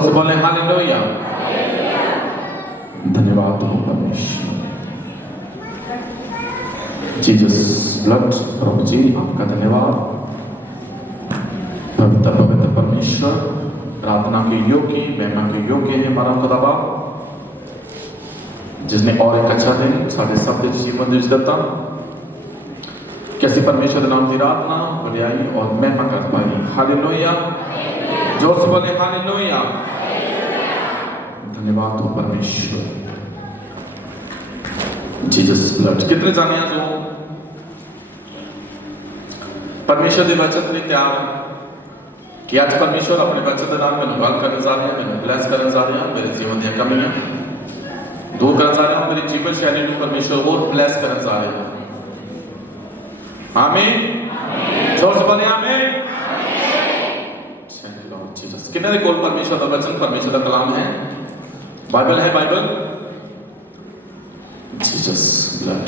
जोर से बोले हालेलुया। धन्यवाद हो परमेश्वर। जीसस ब्लड प्रभु जी आपका धन्यवाद। पवित्र पवित्र परमेश्वर, प्रार्थना के योग्य, महिमा के योग्य है हमारा खुदावा, जिसने और एक अच्छा दिन साढ़े सब जीवन दे दिता। कैसी परमेश्वर नाम की प्रार्थना बलियाई और महिमा कर पाई। हालेलुया। जोर से बोले हालेलुया। धन्यवाद हो परमेश्वर। Jesus blood. कितने जाने जो परमेश्वर के वचन ने तैयार कि आज परमेश्वर अपने वचन के नाम में गल करने जा रहे हैं, मैं ब्लेस करने जा रहे हैं, मेरे जीवन दी कमियां दूर करने जा रहे हैं, मेरी जीवन शैली को परमेश्वर और ब्लेस करने जा रहे हैं। आमीन। जोर से बोले आमीन। जीसस। कितने कोल परमेश्वर का वचन, परमेश्वर का कलाम है, बाइबल है, बाइबल। Jesus blood.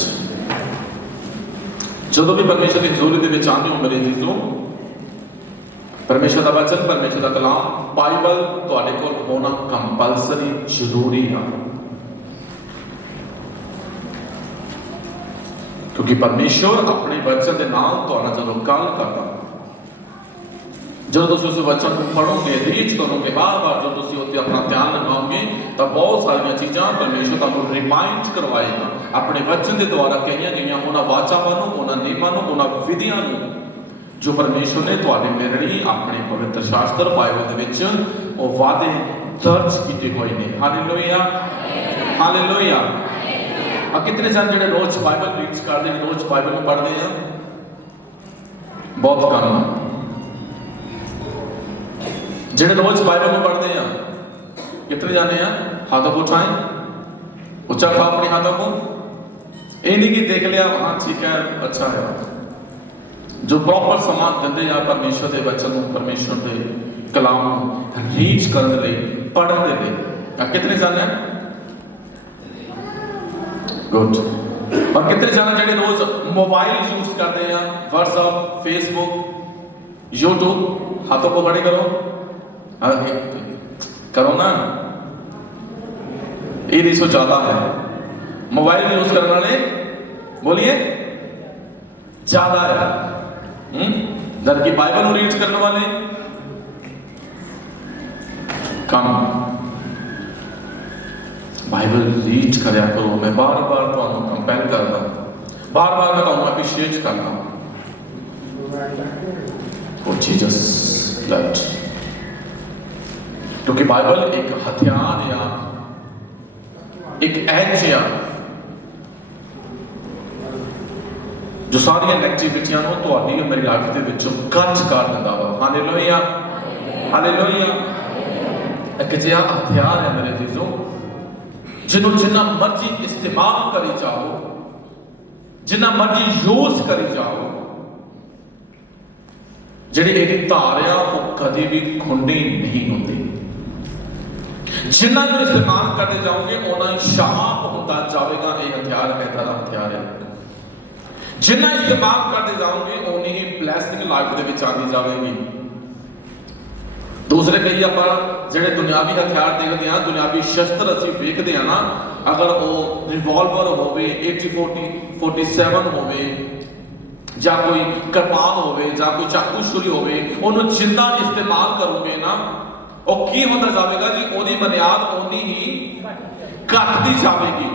जो भी परमेश्वर की हजूरी दे विच आंदे हो मेरे जीजो, परमेश्वर का वचन, परमेश्वर का कलाम, बाइबल तुहाडे कोल होना कंपलसरी जरूरी है, क्योंकि परमेश्वर अपने वचन के नाम तुहाडा जदों गल करदा, जो तुम उस वचन को पढ़ोगे, रीच करोगे, बार बार जो तुम उत्ते अपना ध्यान लगाओगे, तो बहुत सारी चीज़ां परमेश्वर तुहानू रिमाइंड करवाएगा अपने वचन के द्वारा कहियां गईयां उन्हां वाचावां नूं, उन्हां नियमां नूं, उन्हां विधियां नूं जो परमेश्वर ने तुहाडे मेरे लिए अपने पवित्र शास्त्र बाइबल दे विच वो वादे दर्ज किए हुए ने। हालेलुया। हालेलुया। अब कितने जन जिहड़े रोज बाइबल रीड करते हैं, रोज बाइबल पढ़ते हैं, बहुत कम है। जिन्हें रोज बाइबल में पढ़ते हैं, कितने जाने हैं? हाथों को उठाएं, ऊंचा खा अपने हाथों को। ये नहीं कि देख लिया हाँ ठीक है अच्छा है, जो प्रॉपर समान देते हैं परमेश्वर के वचन, परमेश्वर के कलाम रीच करने ले, पढ़ने ले। कितने जाने हैं? गुड। और कितने जाने जिन्हें रोज मोबाइल यूज करते हैं, व्हाट्सएप, फेसबुक, यूट्यूब। हाथों को बड़े करो, करो ना, ये 200 ज्यादा है। मोबाइल यूज करने वाले बोलिए ज्यादा है, जबकि बाइबल रीड करने वाले कम। बाइबल रीड करया करो। मैं बार बार तो कंपेल करना, बार बार मैं कहूँ अप्रिशिएट करना। वो जीसस ब्लड, क्योंकि बाइबल एक हथियार या एक एज या जो सारी नेगेटिविटियां नो तो मेरी लाइफ के विच कट कर दिंदा वा। हालेलुया। हालेलुया। एक जिहा हथियार है मेरे जीजो, जिन्हों जिन्ना मर्जी इस्तेमाल करी जाओ, जिन्ना मर्जी यूज करी जाओ, जिहड़ी इहदी धार आ वो कभी भी खुंडी नहीं होती। जिन्ना भी इस्तेमाल करते जाओगे उन्ना शार्प होता जाएगा। ये हथियार कहता है हथियार है, जिन्ना इस्तेमाल करते जाओगे उन्नी ही ब्लैसिंग लाइफ दे विच आती जाएगी। दूसरे कई आप जिहड़े दुनियावी हथियार देखते हैं, दुनियावी शस्त्र असीं वेखते हैं ना, अगर वो रिवॉल्वर होवे, 80-47 होवे, या कोई कृपान होवे, या कोई चाकू छुरी होवे, उन्होंने जिन्ना इस्तेमाल करोगे ना वो की होता जाएगा जी, ओदी बुनियाद ओनी ही घटती जाएगी,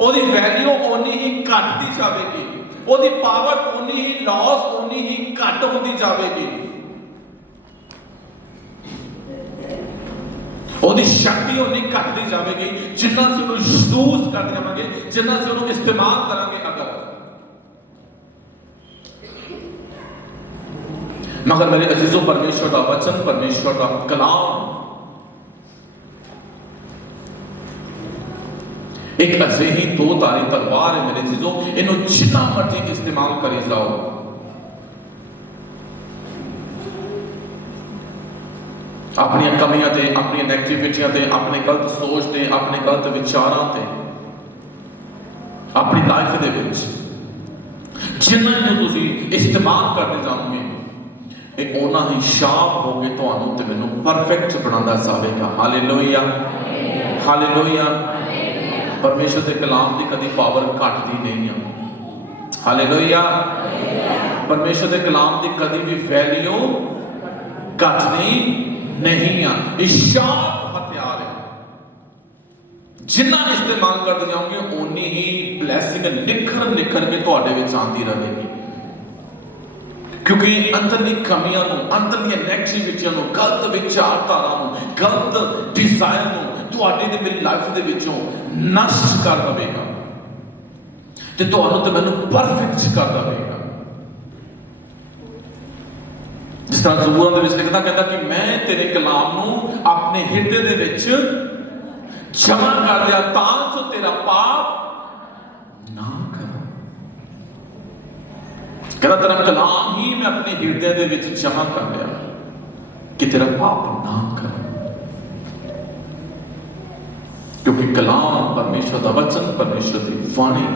ओदी वैल्यू ओनी ही घटती जाएगी, ओदी पावर ओनी ही लॉस ओनी ही घट होती जाएगी, ओदी शक्ति ओनी घटती जाएगी जिन्ना से उन्हें यूज करते जाएंगे, जिन्ना से उन्हें इस्तेमाल करेंगे। अगर मगर मेरे अजीजों, परमेश्वर का वचन, परमेश्वर का कलाम एक अजीही दो धारी तलवार है मेरे अजीजों। इन्हों जितना मर्जी इस्तेमाल करी जाओ, अपनी कमियां ते, अपनी नेगेटिविटियां ते, अपने गलत सोच ते, अपने गलत विचारां ते, अपनी लाइफ दे विच जिन्ना तुसीं इस्तेमाल करते जाओगे ਇਹ ਉਹਨਾਂ ਹੀ ਸ਼ਾਪ ਹੋ ਕੇ ਤੁਹਾਨੂੰ ਤੇ ਮੈਨੂੰ ਪਰਫੈਕਟ ਬਣਾਉਂਦਾ ਜਾਵੇਗਾ। Hallelujah, hallelujah. ਪਰਮੇਸ਼ਰ ਦੇ ਕਲਾਮ ਦੀ ਕਦੀ ਪਾਵਰ ਘਟਦੀ ਨਹੀਂ ਆ। ਹਾਲੇਲੂਇਆ। ਪਰਮੇਸ਼ਰ ਦੇ ਕਲਾਮ ਦੀ ਕਦੀ ਵੀ ਵੈਲਿਊ ਘਟਦੀ ਨਹੀਂ ਆ। ਇਹ ਸ਼ਾਪ ਹਥਿਆਰ ਹੈ, ਜਿੰਨਾ ਇਸਤੇਮਾਲ ਕਰਦੇ ਜਾਓਗੇ ਓਨੀ ਹੀ ਬਲੈਸਿੰਗ ਨਿਖਰ ਕੇ ਤੁਹਾਡੇ ਵਿੱਚ ਆਉਂਦੀ ਰਹੇਗੀ। ਕਿਉਂਕਿ ਅੰਦਰਲੀ ਕਮੀਆਂ ਨੂੰ, ਅੰਦਰਲੀਆਂ ਨੈਗੇਟਿਵਿਟੀਆਂ ਨੂੰ, ਗਲਤ ਵਿਚਾਰਧਾਰਾ ਨੂੰ, ਗਲਤ ਡਿਜ਼ਾਇਰ ਨੂੰ ਤੁਹਾਡੇ ਤੇ ਮੇਰੀ ਲਾਈਫ ਦੇ ਵਿੱਚੋਂ ਨਸ਼ਟ ਕਰ ਦੇਵੇਗਾ ਤੇ ਤੁਹਾਨੂੰ ਤੇ ਮੈਨੂੰ ਪਰਫੈਕਟ ਕਰ ਦੇਵੇਗਾ। ਜਿਸ ਤਰ੍ਹਾਂ ਜ਼ਬੂਰਾਂ ਦੇ ਵਿੱਚ ਲਿਖਦਾ, ਕਹਿੰਦਾ ਕਿ ਮੈਂ ਤੇਰੇ ਕਲਾਮ ਨੂੰ ਆਪਣੇ ਹਿਰਦੇ ਦੇ ਵਿੱਚ ਜਮਾ ਕਰ ਲਿਆ ਤਾਂ ਜੋ ਤੇਰਾ ਪਾਪ ਨਾ ਕਰਾਂ। ਕਹਿੰਦਾ ਤੇਰਾ ਕਲਾਮ ਹੀ ਮੈਂ ਆਪਣੇ ਹਿਰਦੇ ਦੇ ਵਿੱਚ ਜਮਾ ਕਰ ਲਿਆ ਕਿ ਤੇਰਾ ਪਾਪ ਨਾ ਕਰਾਂ। ਕਿਉਂਕਿ ਕਲਾਮ ਪਰਮੇਸ਼ਰ ਦਾ ਵਚਨ, ਪਰਮੇਸ਼ਰ ਦੀ ਬਾਣੀ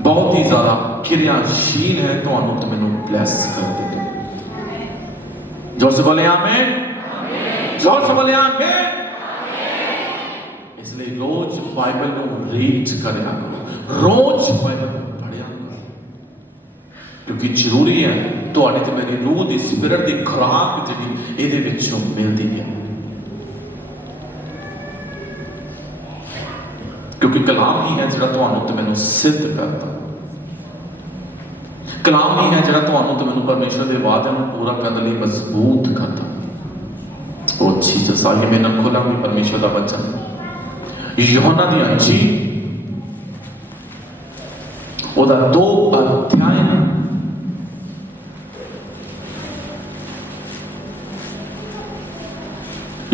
ਬਹੁਤ ਹੀ ਜ਼ਿਆਦਾ ਕਿਰਿਆਸ਼ੀਲ ਹੈ, ਤੁਹਾਨੂੰ ਤੇ ਮੈਨੂੰ ਬਲੈਸ ਕਰ ਦੇਵੇ। ਜੋ ਸੇ ਬੋਲੇ ਆਮੇਨ, ਜੋ ਸੇ ਬੋਲੇ ਆਮੇਨ। इसलिए रोज बाइबल को रीड करिया करो, रोज बाइबल को पढ़िया करो, क्योंकि जरूरी है ਤੁਹਾਡੇ ਤੇ ਮੇਰੀ ਰੂਹ ਦੀ ਸਪਿਰਿਟ ਦੀ ਖੁਰਾਕ ਜਿਹੜੀ ਇਹਦੇ ਵਿੱਚੋਂ ਮਿਲਦੀ ਹੈ। ਕਿਉਂਕਿ ਕਲਾਮ ਹੀ ਹੈ ਜਿਹੜਾ ਤੁਹਾਨੂੰ ਤੇ ਮੈਨੂੰ ਸਿੱਧ ਕਰਦਾ। ਕਲਾਮ ਹੀ ਹੈ ਜਿਹੜਾ ਤੁਹਾਨੂੰ ਤੇ ਮੈਨੂੰ ਪਰਮੇਸ਼ਰ ਦੇ ਵਾਅਦੇ ਨੂੰ ਪੂਰਾ ਕਰਨ ਲਈ ਮਜ਼ਬੂਤ ਕਰਦਾ। ਉਹ ਚੀਜ਼ ਸਾਰੀ ਮੈਂ ਨਾ ਖੋਲਾਂਗੀ ਪਰਮੇਸ਼ਰ ਦਾ ਵਚਨ यूहन्ना दी अंजील ਉਹਦਾ 2 ਅਧਿਆਇ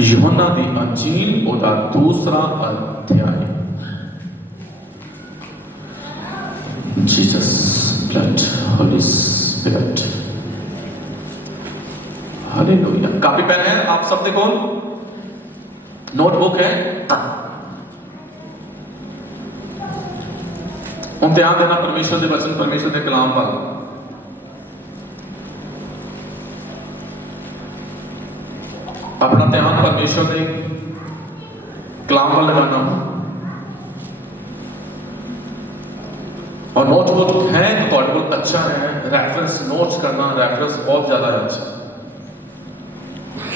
यूहन्ना दी अंजील ਉਹਦਾ 2 ਅਧਿਆਇ। Jesus blood Holy Spirit, hallelujah. Copy pen है आप सब देखो, नोटबुक है, ਹੁਣ ਧਿਆਨ ਦੇਣਾ ਪਰਮੇਸ਼ਰ ਦੇ ਵਚਨ, ਪਰਮੇਸ਼ਰ ਦੇ ਕਲਾਮ ਵੱਲ। ਆਪਣਾ ਧਿਆਨ ਪਰਮੇਸ਼ਰ ਦੇ ਕਲਾਮ ਵੱਲ ਲਗਾਨਾ। और नोटबुक है तो ਤੁਹਾਡੇ ਕੋਲ अच्छा है, रेफरेंस नोट्स करना, रेफरेंस बहुत ज्यादा है अच्छा।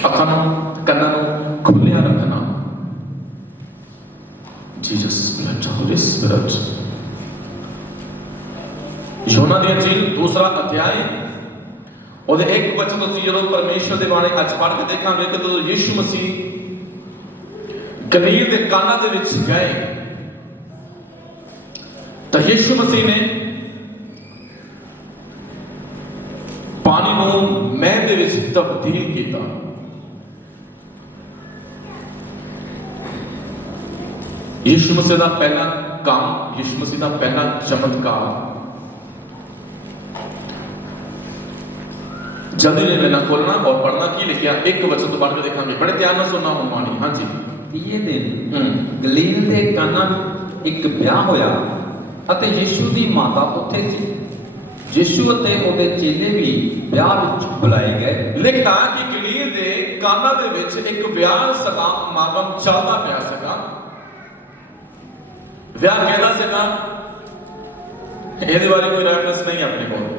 ਅੱਖਾਂ ਨੂੰ, ਕੰਨਾਂ ਨੂੰ ਖੁੱਲਿਆ ਰੱਖਣਾ। Jesus blood Holy spirit. यूहन्ना दी अंजील 2 अध्याय ਉਹਦੇ 1 ਵਚਨ ਤੋਂ ਜਦੋਂ ਪਰਮੇਸ਼ਰ ਦੇ ਬਾਰੇ ਅੱਜ ਪੜ੍ਹ ਕੇ ਦੇਖਾਂਗੇ ਕਿ ਜਦੋਂ ਯਿਸੂ ਮਸੀਹ ਗਲੀਲ ਦੇ ਕਾਨਾ ਦੇ ਵਿੱਚ ਗਏ ਤਾਂ ਯਿਸੂ ਮਸੀਹ ਨੇ ਪਾਣੀ ਨੂੰ ਮੈਦ ਦੇ ਵਿੱਚ ਤਬਦੀਲ ਕੀਤਾ। ਯਿਸੂ ਮਸੀਹ ਦਾ ਪਹਿਲਾ ਕੰਮ, ਯਿਸੂ ਮਸੀਹ ਦਾ ਪਹਿਲਾ ਚਮਤਕਾਰ। जल्दी ले लेना, खोलना और पढ़ना की लिखा। एक वचन तो पढ़ के देखेंगे, बड़े ध्यान में सुनना होगा। हाँ जी। ਤੀਏ ਦਿਨ ਗਲੀਲ ਦੇ ਕਾਨਾ ਇੱਕ ਵਿਆਹ ਹੋਇਆ ਅਤੇ ਯਿਸੂ ਦੀ ਮਾਤਾ ਉੱਥੇ ਸੀ। ਯਿਸੂ ਅਤੇ ਉਹਦੇ ਚੇਲੇ ਵੀ ਵਿਆਹ ਵਿੱਚ ਬੁਲਾਏ ਗਏ। ਲਿਖਦਾ ਕਿ ਗਲੀਲ ਦੇ ਕਾਨਾ ਦੇ ਵਿੱਚ ਇੱਕ ਵਿਆਹ ਸਮਾਗਮ ਚੱਲਦਾ ਪਿਆ ਸੀਗਾ। ਵਿਆਹ ਕਿਹਦਾ ਸੀਗਾ ਇਹਦੇ ਬਾਰੇ ਕੋਈ ਰੈਫਰੈਂਸ ਨਹੀਂ ਆਪਣੇ ਕੋਲ,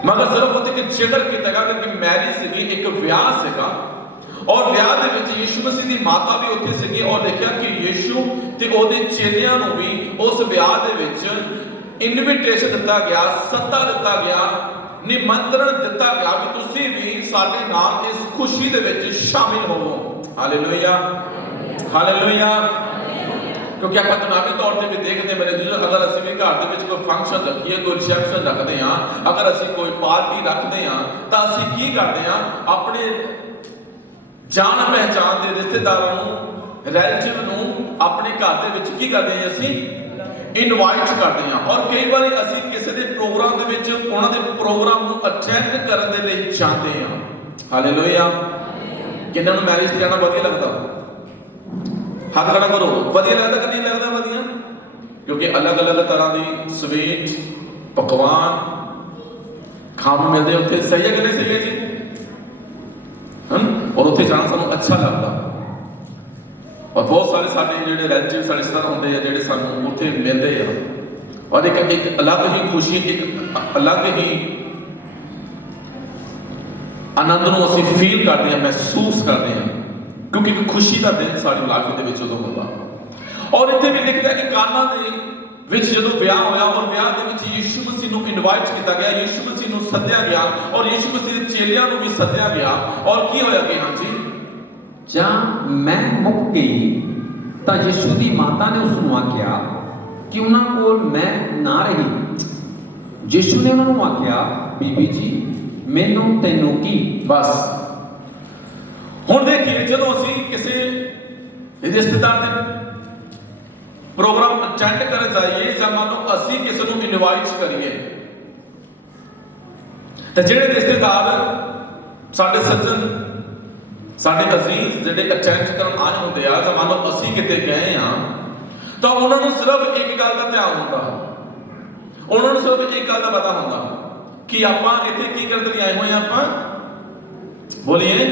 मगर सिर्फ वो एक जिक्र किया गया कि मैरिज सी एक विआह सीगा और विआह दे विच यीशु मसीह दी माता भी उत्थे सीगी और देखिया कि यीशु ते ओदे चेलियां नूं भी उस विआह दे विच इनविटेशन दिता गया, सत्ता दिता गया, निमंत्रण दिता गया कि तुसीं भी साडे नाल इस खुशी दे विच शामिल होवो। Hallelujah, hallelujah. क्योंकि आप दुनियावी तौर पर भी देखते हैं मेरे दिल, अगर असं भी घर के कोई फंक्शन रखिए, कोई रिसेप्शन रखते हैं, अगर असं कोई पार्टी रखते हैं तो असं की करते हैं, अपने जान पहचान के रिश्तेदारों रिलेटिव नूं अपने घर के विच की करते हैं, असं इनवाइट करते हैं। और कई बार असं किसी के प्रोग्राम के विच उन्हां दे प्रोग्राम नूं अटेंड करने के लिए जाते हैं। हालेलुया। किन्हां नूं मैरिज ते जाना वधिया लगदा? हाथ खड़ा करो। वधिया लगता कि नहीं लगता? वधिया, क्योंकि अलग अलग तरह की स्वीट पकवान ਖਾਣ ਨੂੰ ਮਿਲਦੇ ਉੱਥੇ, ਸਹੀ ਹੈ ਕਿ ਨਹੀਂ ਸਹੀ ਹੈ ਜੀ? ਔਰ ਉੱਥੇ ਜਾਣਾ ਸਾਨੂੰ ਅੱਛਾ ਲੱਗਦਾ। ਔਰ ਬਹੁਤ ਸਾਰੇ ਸਾਡੇ ਜਿਹੜੇ ਰਿਲੇਟਿਵ ਸਾਡੇ ਰਿਸ਼ਤੇਦਾਰ ਹੁੰਦੇ ਆ ਜਿਹੜੇ ਸਾਨੂੰ ਉੱਥੇ ਮਿਲਦੇ ਆ, ਔਰ ਇੱਕ ਅਲੱਗ ਹੀ ਖੁਸ਼ੀ, ਇੱਕ ਅਲੱਗ ਹੀ ਆਨੰਦ ਨੂੰ ਅਸੀਂ ਫੀਲ ਕਰਦੇ ਹਾਂ, ਮਹਿਸੂਸ ਕਰਦੇ ਹਾਂ, ਕਿਉਂਕਿ ਇੱਕ ਖੁਸ਼ੀ ਦਾ ਦਿਨ ਸਾਡੀ ਲਾਈਫ ਦੇ ਵਿੱਚ ਉਦੋਂ ਹੁੰਦਾ। ਔਰ ਇੱਥੇ ਵੀ ਲਿਖਦਾ ਕਿ ਕਾਨਾ ਦੇ ਵਿੱਚ ਜਦੋਂ ਵਿਆਹ ਹੋਇਆ, ਔਰ ਵਿਆਹ ਦੇ ਵਿੱਚ ਯਿਸੂ ਮਸੀਹ ਨੂੰ ਇਨਵਾਈਟ ਕੀਤਾ ਗਿਆ, ਯਿਸੂ ਮਸੀਹ ਨੂੰ ਸੱਦਿਆ ਗਿਆ, ਔਰ ਯਿਸੂ ਮਸੀਹ ਦੇ ਚੇਲਿਆਂ ਨੂੰ ਵੀ ਸੱਦਿਆ ਗਿਆ। ਔਰ ਕੀ ਹੋਇਆ ਕਿ ਹਾਂਜੀ, ਜਾਂ ਮੈਂ ਮੁੱਕ ਗਈ ਤਾਂ ਯਿਸੂ ਦੀ ਮਾਤਾ ਨੇ ਉਸ ਨੂੰ ਆਖਿਆ ਕਿ ਉਹਨਾਂ ਕੋਲ ਮੈਂ ਨਾ ਰਹੀ। ਯਿਸੂ ਨੇ ਉਹਨਾਂ ਨੂੰ ਆਖਿਆ, ਬੀਬੀ ਜੀ ਮੈਨੂੰ ਤੈਨੂੰ ਕੀ। ਬਸ ਹੁਣ ਦੇਖੀਏ, ਜਦੋਂ ਅਸੀਂ ਕਿਸੇ ਰਿਸ਼ਤੇਦਾਰ ਦੇ ਪ੍ਰੋਗਰਾਮ ਅਟੈਂਡ ਕਰਨ ਜਾਈਏ, ਜਾਂ ਮੰਨ ਲਓ ਅਸੀਂ ਕਿਸੇ ਨੂੰ ਇਨਵਾਈਟ ਕਰੀਏ, ਤਾਂ ਜਿਹੜੇ ਰਿਸ਼ਤੇਦਾਰ ਸਾਡੇ ਸੱਜਣ, ਸਾਡੇ ਅਜ਼ੀਜ਼ ਜਿਹੜੇ ਅਟੈਂਡ ਕਰਨ ਆਏ ਹੁੰਦੇ ਆ, ਜਾਂ ਮੰਨ ਲਓ ਅਸੀਂ ਕਿਤੇ ਗਏ ਆ, ਤਾਂ ਉਹਨਾਂ ਨੂੰ ਸਿਰਫ ਇੱਕ ਗੱਲ ਦਾ ਧਿਆਨ ਹੁੰਦਾ, ਉਹਨਾਂ ਨੂੰ ਸਿਰਫ ਇੱਕ ਗੱਲ ਦਾ ਪਤਾ ਹੁੰਦਾ ਕਿ ਆਪਾਂ ਇੱਥੇ ਕੀ ਕਰਨ ਲਈ ਆਏ ਹੋਏ ਆ। ਆਪਾਂ ਬੋਲੀਏ,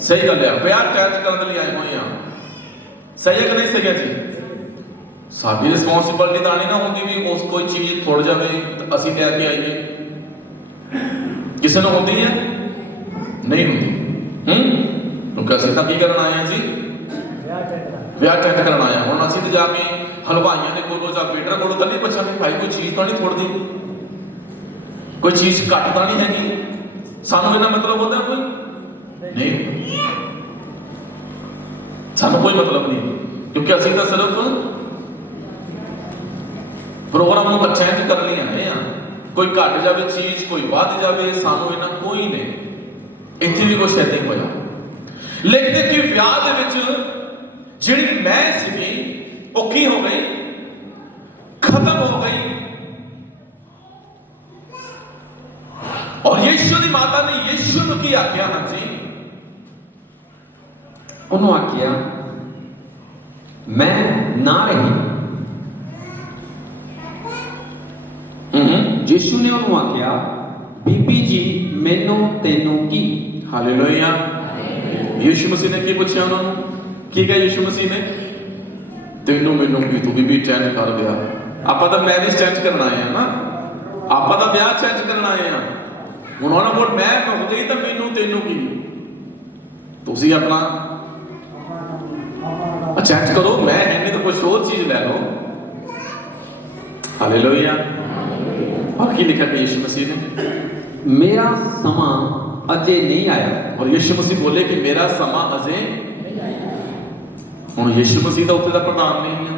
ਸਹੀ ਗੱਲ ਹੈ, ਵਿਆਹ ਅਟੈਂਡ ਕਰਨ ਲਈ ਆਏ ਹੋਏ ਆ। ਸਹੀ ਹੈ ਕਿ ਨਹੀਂ ਸਹੀ ਹੈ ਜੀ? ਸਾਡੀ ਰਿਸਪੌਂਸਿਬਿਲਟੀ ਤਾਂ ਨਹੀਂ ਨਾ ਹੁੰਦੀ ਵੀ ਉਸ ਕੋਈ ਚੀਜ਼ ਥੋੜ ਜਾਵੇ ਤਾਂ ਅਸੀਂ ਲੈ ਕੇ ਆਈਏ। ਕਿਸੇ ਨੂੰ ਹੁੰਦੀ ਹੈ? ਨਹੀਂ ਹੁੰਦੀ। ਕਿਉਂਕਿ ਅਸੀਂ ਤਾਂ ਕੀ ਕਰਨ ਆਏ ਆ ਜੀ? ਵਿਆਹ ਅਟੈਂਡ ਕਰਨ ਆਏ ਆ। ਹੁਣ ਅਸੀਂ ਤੇ ਜਾ ਕੇ ਹਲਵਾਈਆਂ ਦੇ ਕੋਲੋਂ ਜਾਂ ਵੇਟਰ ਕੋਲੋਂ ਤਾਂ ਨਹੀਂ ਪੁੱਛਾਂਗੇ ਭਾਈ ਕੋਈ ਚੀਜ਼ ਤਾਂ ਨਹੀਂ ਥੋੜਦੀ, ਕੋਈ ਚੀਜ਼ ਘੱਟ ਤਾਂ ਨਹੀਂ ਹੈਗੀ, ਸਾਨੂੰ ਇਹਨਾਂ ਮਤਲਬ ਹੁੰਦਾ ਕੋਈ ਨਹੀਂ, ਸਾਨੂੰ ਕੋਈ ਮਤਲਬ ਨਹੀਂ, ਕਿਉਂਕਿ ਅਸੀਂ ਤਾਂ ਸਿਰਫ ਪ੍ਰੋਗਰਾਮ ਨੂੰ ਅਟੈਂਡ ਕਰਨ ਲਈ ਆਏ ਆ। ਕੋਈ ਘੱਟ ਜਾਵੇ ਚੀਜ਼, ਕੋਈ ਵੱਧ ਜਾਵੇ, ਸਾਨੂੰ ਇਹਨਾਂ ਕੋਈ ਨਹੀਂ। ਇੱਥੇ ਵੀ ਕੁਛ ਏਦਾਂ ਹੀ ਹੋਇਆ। ਲਿਖਦੇ ਕਿ ਵਿਆਹ ਦੇ ਵਿੱਚ ਜਿਹੜੀ ਮੈਂ ਸੀਗੀ ਉਹ ਕੀ ਹੋ ਗਈ? ਖਤਮ ਹੋ ਗਈ। ਔਰ ਯਿਸੂ ਦੀ ਮਾਤਾ ਨੇ ਯਿਸੂ ਨੂੰ ਕੀ ਆਖਿਆ? ਹਾਂਜੀ, ਉਹਨੂੰ ਆਖਿਆ ਮੈਂ ਨਾ ਰਹੀ। ਯਿਸੂ ਨੇ ਉਹਨੂੰ ਆਖਿਆ, ਬੀਬੀ ਜੀ ਮੈਨੂੰ ਤੈਨੂੰ ਕੀ। ਹਾਲੇਲੂਇਆ। ਯਿਸੂ ਮਸੀਹ ਨੇ ਕੀ ਪੁੱਛਿਆ ਉਹਨਾਂ ਨੂੰ? ਕੀ ਕਿਹਾ ਯਿਸੂ ਮਸੀਹ ਨੇ? ਤੈਨੂੰ ਮੈਨੂੰ ਕੀ, ਤੂੰ ਬੀਬੀ ਅਟੈਂਡ ਕਰ ਗਿਆ। ਆਪਾਂ ਤਾਂ ਮੈਰਿਜ ਅਟੈਂਡ ਕਰਨ ਆਏ ਆ ਨਾ, ਆਪਾਂ ਤਾਂ ਵਿਆਹ ਅਟੈਂਡ ਕਰਨ ਆਏ ਆ। ਹੁਣ ਉਹਨਾਂ ਕੋਲ ਮੈਂ ਮੁੱਕ ਗਈ ਤਾਂ ਮੈਨੂੰ ਤੈਨੂੰ ਕੀ। ਤੁਸੀਂ ਆਪਣਾ ਅਟੈਂਡ ਕਰੋ, ਮੈਂ ਇੰਨੇ ਤਾਂ ਕੁਝ ਹੋਰ ਚੀਜ਼ ਲੈ ਲਓ। ਹਾਲੇਲੂਇਆ। और की लिखा यीशु मसीह ने? मेरा समा अजे नहीं आया। और यीशु मसीह बोले कि मेरा समा अजे। ਹੁਣ ਯਿਸੂ ਮਸੀਹ ਦਾ ਉੱਤੇ ਦਾ ਪ੍ਰਧਾਨ ਨਹੀਂ ਹੈ।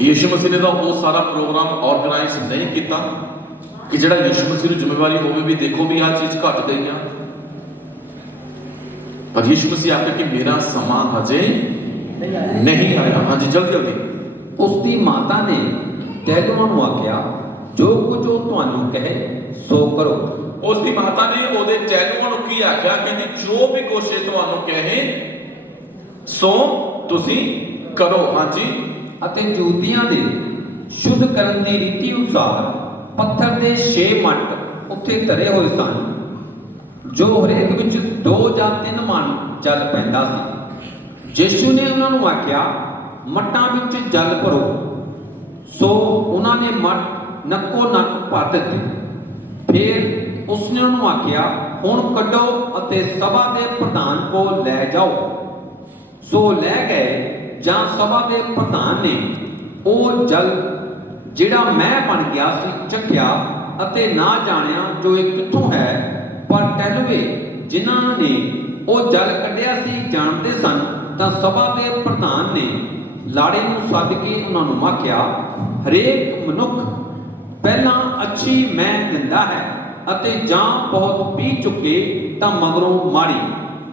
ਯਿਸੂ ਮਸੀਹ ਨੇ ਤਾਂ ਉਹ ਸਾਰਾ ਪ੍ਰੋਗਰਾਮ ਆਰਗੇਨਾਈਜ਼ ਨਹੀਂ ਕੀਤਾ ਕਿ ਜਿਹੜਾ ਯਿਸੂ ਮਸੀਹ ਨੂੰ ਜ਼ਿੰਮੇਵਾਰੀ ਹੋਵੇ ਵੀ ਦੇਖੋ ਵੀ ਆਹ ਚੀਜ਼ ਘਟ ਗਈ ਆ। ਪਰ ਯਿਸੂ ਮਸੀਹ ਆਖਿਆ ਕਿ ਮੇਰਾ ਸਮਾਂ ਹਜੇ ਨਹੀਂ ਆਇਆ। ਹਾਂਜੀ ਜਲਦੀ ਜਲਦੀ। ਉਸ ਦੀ ਮਾਤਾ ਨੇ ਤੈਨੂੰ ਨੂੰ ਆਖਿਆ ਜੋ ਕੁਝ ਉਹ ਤੁਹਾਨੂੰ ਕਹੇ ਸੋ ਕਰੋ। ਉਸ ਦੀ ਮਾਤਾ ਨੇ ਉਹਦੇ ਚੈਲੂਆਂ ਨੂੰ ਕੀ ਆਖਿਆ? ਕਹਿੰਦੀ ਜੋ ਵੀ ਕੁਛ ਤੁਹਾਨੂੰ ਕਹੇ ਸੋ ਤੁਸੀਂ ਕਰੋ। ਹਾਂਜੀ। ਅਤੇ ਯਹੂਦੀਆਂ ਦੇ ਸ਼ੁੱਧ ਕਰਨ ਦੀ ਰੀਤੀ ਅਨੁਸਾਰ ਪੱਥਰ ਦੇ 6 ਮੱਟ ਉੱਥੇ ਧਰੇ ਹੋਏ ਸਨ, ਜੋ ਹਰੇਕ ਵਿੱਚ 2 ਜਾਂ 3 ਮਣ ਜਲ ਪੈਂਦਾ ਸੀ। ਯਿਸੂ ਨੇ ਉਹਨਾਂ ਨੂੰ ਆਖਿਆ ਮੱਟਾਂ ਵਿੱਚ ਜਲ ਭਰੋ। ਸੋ ਉਹਨਾਂ ਨੇ ਮੱਟ ਨੱਕੋ ਨੱਕ ਭਰ ਦਿੱਤੇ। ਫਿਰ ਉਸਨੇ ਉਹਨਾਂ ਨੂੰ ਆਖਿਆ ਹੁਣ ਕੱਢੋ ਅਤੇ ਸਭਾ ਦੇ ਪ੍ਰਧਾਨ ਕੋਲ ਲੈ ਜਾਓ। ਸੋ ਲੈ ਗਏ। ਜਾਂ ਸਭਾ ਦੇ ਪ੍ਰਧਾਨ ਨੇ ਉਹ ਜਲ ਜਿਹੜਾ ਮੈਂ ਬਣ ਗਿਆ ਸੀ ਚੱਖਿਆ ਅਤੇ ਨਾ ਜਾਣਿਆ ਜੋ ਇਹ ਕਿੱਥੋਂ ਹੈ, ਪਰ ਟਹਿਲਵੇ ਜਿਨ੍ਹਾਂ ਨੇ ਉਹ ਜਲ ਕੱਢਿਆ ਸੀ ਜਾਣਦੇ ਸਨ। ਤਾਂ ਸਭਾ ਦੇ ਪ੍ਰਧਾਨ ਨੇ ਲਾੜੇ ਨੂੰ ਸੱਦ ਕੇ ਉਹਨਾਂ ਨੂੰ ਆਖਿਆ ਹਰੇਕ ਮਨੁੱਖ ਪਹਿਲਾਂ ਅੱਛੀ ਮੈਂ ਦਿੰਦਾ ਹੈ ਅਤੇ ਜਾਂ ਬਹੁਤ ਪੀ ਚੁੱਕੇ ਤਾਂ ਮਗਰੋਂ ਮਾੜੀ,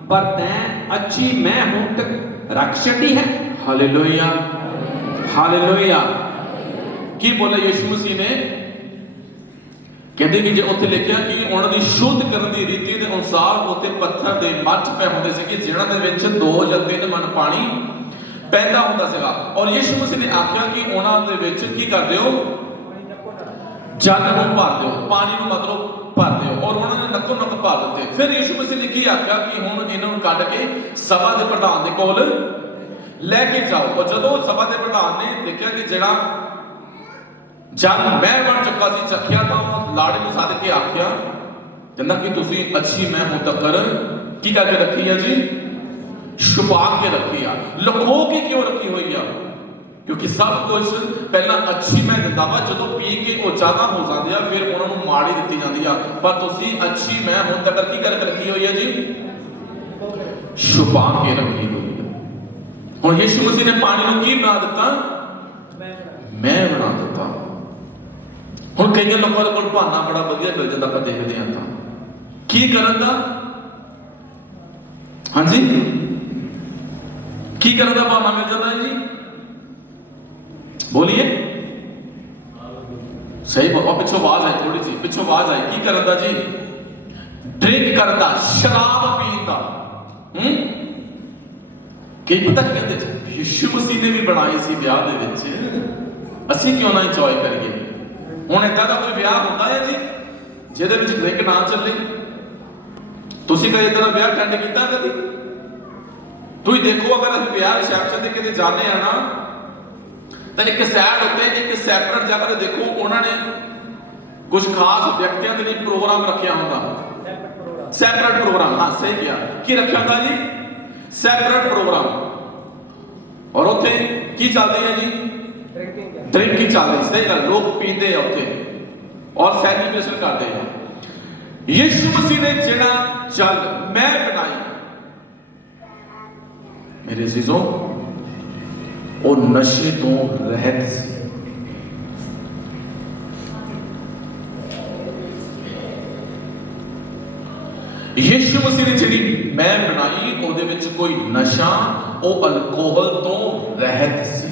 ਪਰ ਤੈਂ ਅੱਛੀ ਮੈਂ ਹੁਣ ਤੱਕ ਰੱਖ ਛੱਡੀ ਹੈ। Hallelujah hallelujah. ਕੀ ਬੋਲੇ ਯਿਸੂ ਮਸੀਹ ਨੇ? ਕਹਿੰਦੇ ਕਿ ਜੇ ਉੱਥੇ ਲਿਖਿਆ ਕਿ ਉਹਨਾਂ ਦੀ ਸ਼ੁੱਧ ਕਰਨ ਦੀ ਰੀਤੀ ਦੇ ਅਨੁਸਾਰ ਉੱਤੇ ਪੱਥਰ ਦੇ ਮੱਠ ਪਏ ਹੁੰਦੇ ਸੀ ਕਿ ਜਿਹਨਾਂ ਦੇ ਵਿੱਚ 2 ਜਾਂ 3 ਮਣ ਪਾਣੀ ਪੈਂਦਾ ਹੁੰਦਾ ਸੀਗਾ। ਔਰ ਯਿਸੂ ਮਸੀਹ ਨੇ ਆਖਿਆ ਕਿ ਉਹਨਾਂ ਦੇ ਵਿੱਚ ਕੀ ਕਰ ਦਿਓ? जल को भर दो, पानी को मतलब भर दो, और उन्होंने नक्को नक भर दिते। फिर यीशु मसीह ने की आख्या कि हुण इन्हां कढ के सभा के प्रधान के कोल लैके जाओ। और जदों सभा के प्रधान ने देखा कि जिहड़ा जल मैं बन चुका सी चखिया, तो लाड़े नूं सद के आख्या कहना कि तुसीं अच्छी मैं हुण तक की करके रखी है जी, छुपा के रखी है। लुको के क्यों रखी हुई है? क्योंकि सब कुछ पहला अच्छी मैं दिता वा, जो पी के वो ज्यादा हो जाते हैं फिर उन्होंने माड़ी दी जाती है। पर तुसी अच्छी मैं हुण तक की करके रखी हुई है जी, छुपा के रखी हुई है। हुण यीशु मसीह ने पानी को की बना दिता? मैं बना दिता। हुण कई लोगों के कोल बहाना बड़ा वधिया मिल जाता, पर देखते हैं तो की करन दा, हाँ जी की करन दा बहाना मिल जाता है जी, बोलिए सही बोलो। पिछों आवाज आई, थोड़ी सी पिछों आवाज आई, की करन दा जी, ड्रिंक करदा, शराब पींदा। कई पता की कहते यीशु मसीह ने भी बनाई सी ब्याह दे विच, असीं क्यों ना इंजॉय करिए। हुण इदां दा कोई ब्याह हुंदा है जी जिहदे विच ड्रिंक ना चले? तुसीं कदे इदां दा ब्याह अटेंड कीता कदी? तुसीं देखो अगर असीं ब्याह रिसैप्शन ते किते जाने आ ना, तो एक साइड उत्ते एक सैपरेट जगह ते देखो उन्होंने कुछ खास व्यक्तियों के लिए प्रोग्राम रखा होगा, सैपरेट प्रोग्राम। हाँ सही किया, की रखा होगा जी, सैपरेट प्रोग्राम। और उत्थे की चलती है जी, ड्रिंकिंग चल रही। सही गल, लोग पीते हैं उत्थे और सेलिब्रेशन करते हैं। यीशु मसीह ने जिहड़ा जल मैं बनाई, मेरे अजीजों, वो नशे तो रहत सी। यीशु मसीह ने जिहड़ी मैं बनाई ਉਹਦੇ ਵਿੱਚ कोई नशा ਉਹ अल्कोहल तो रहत सी।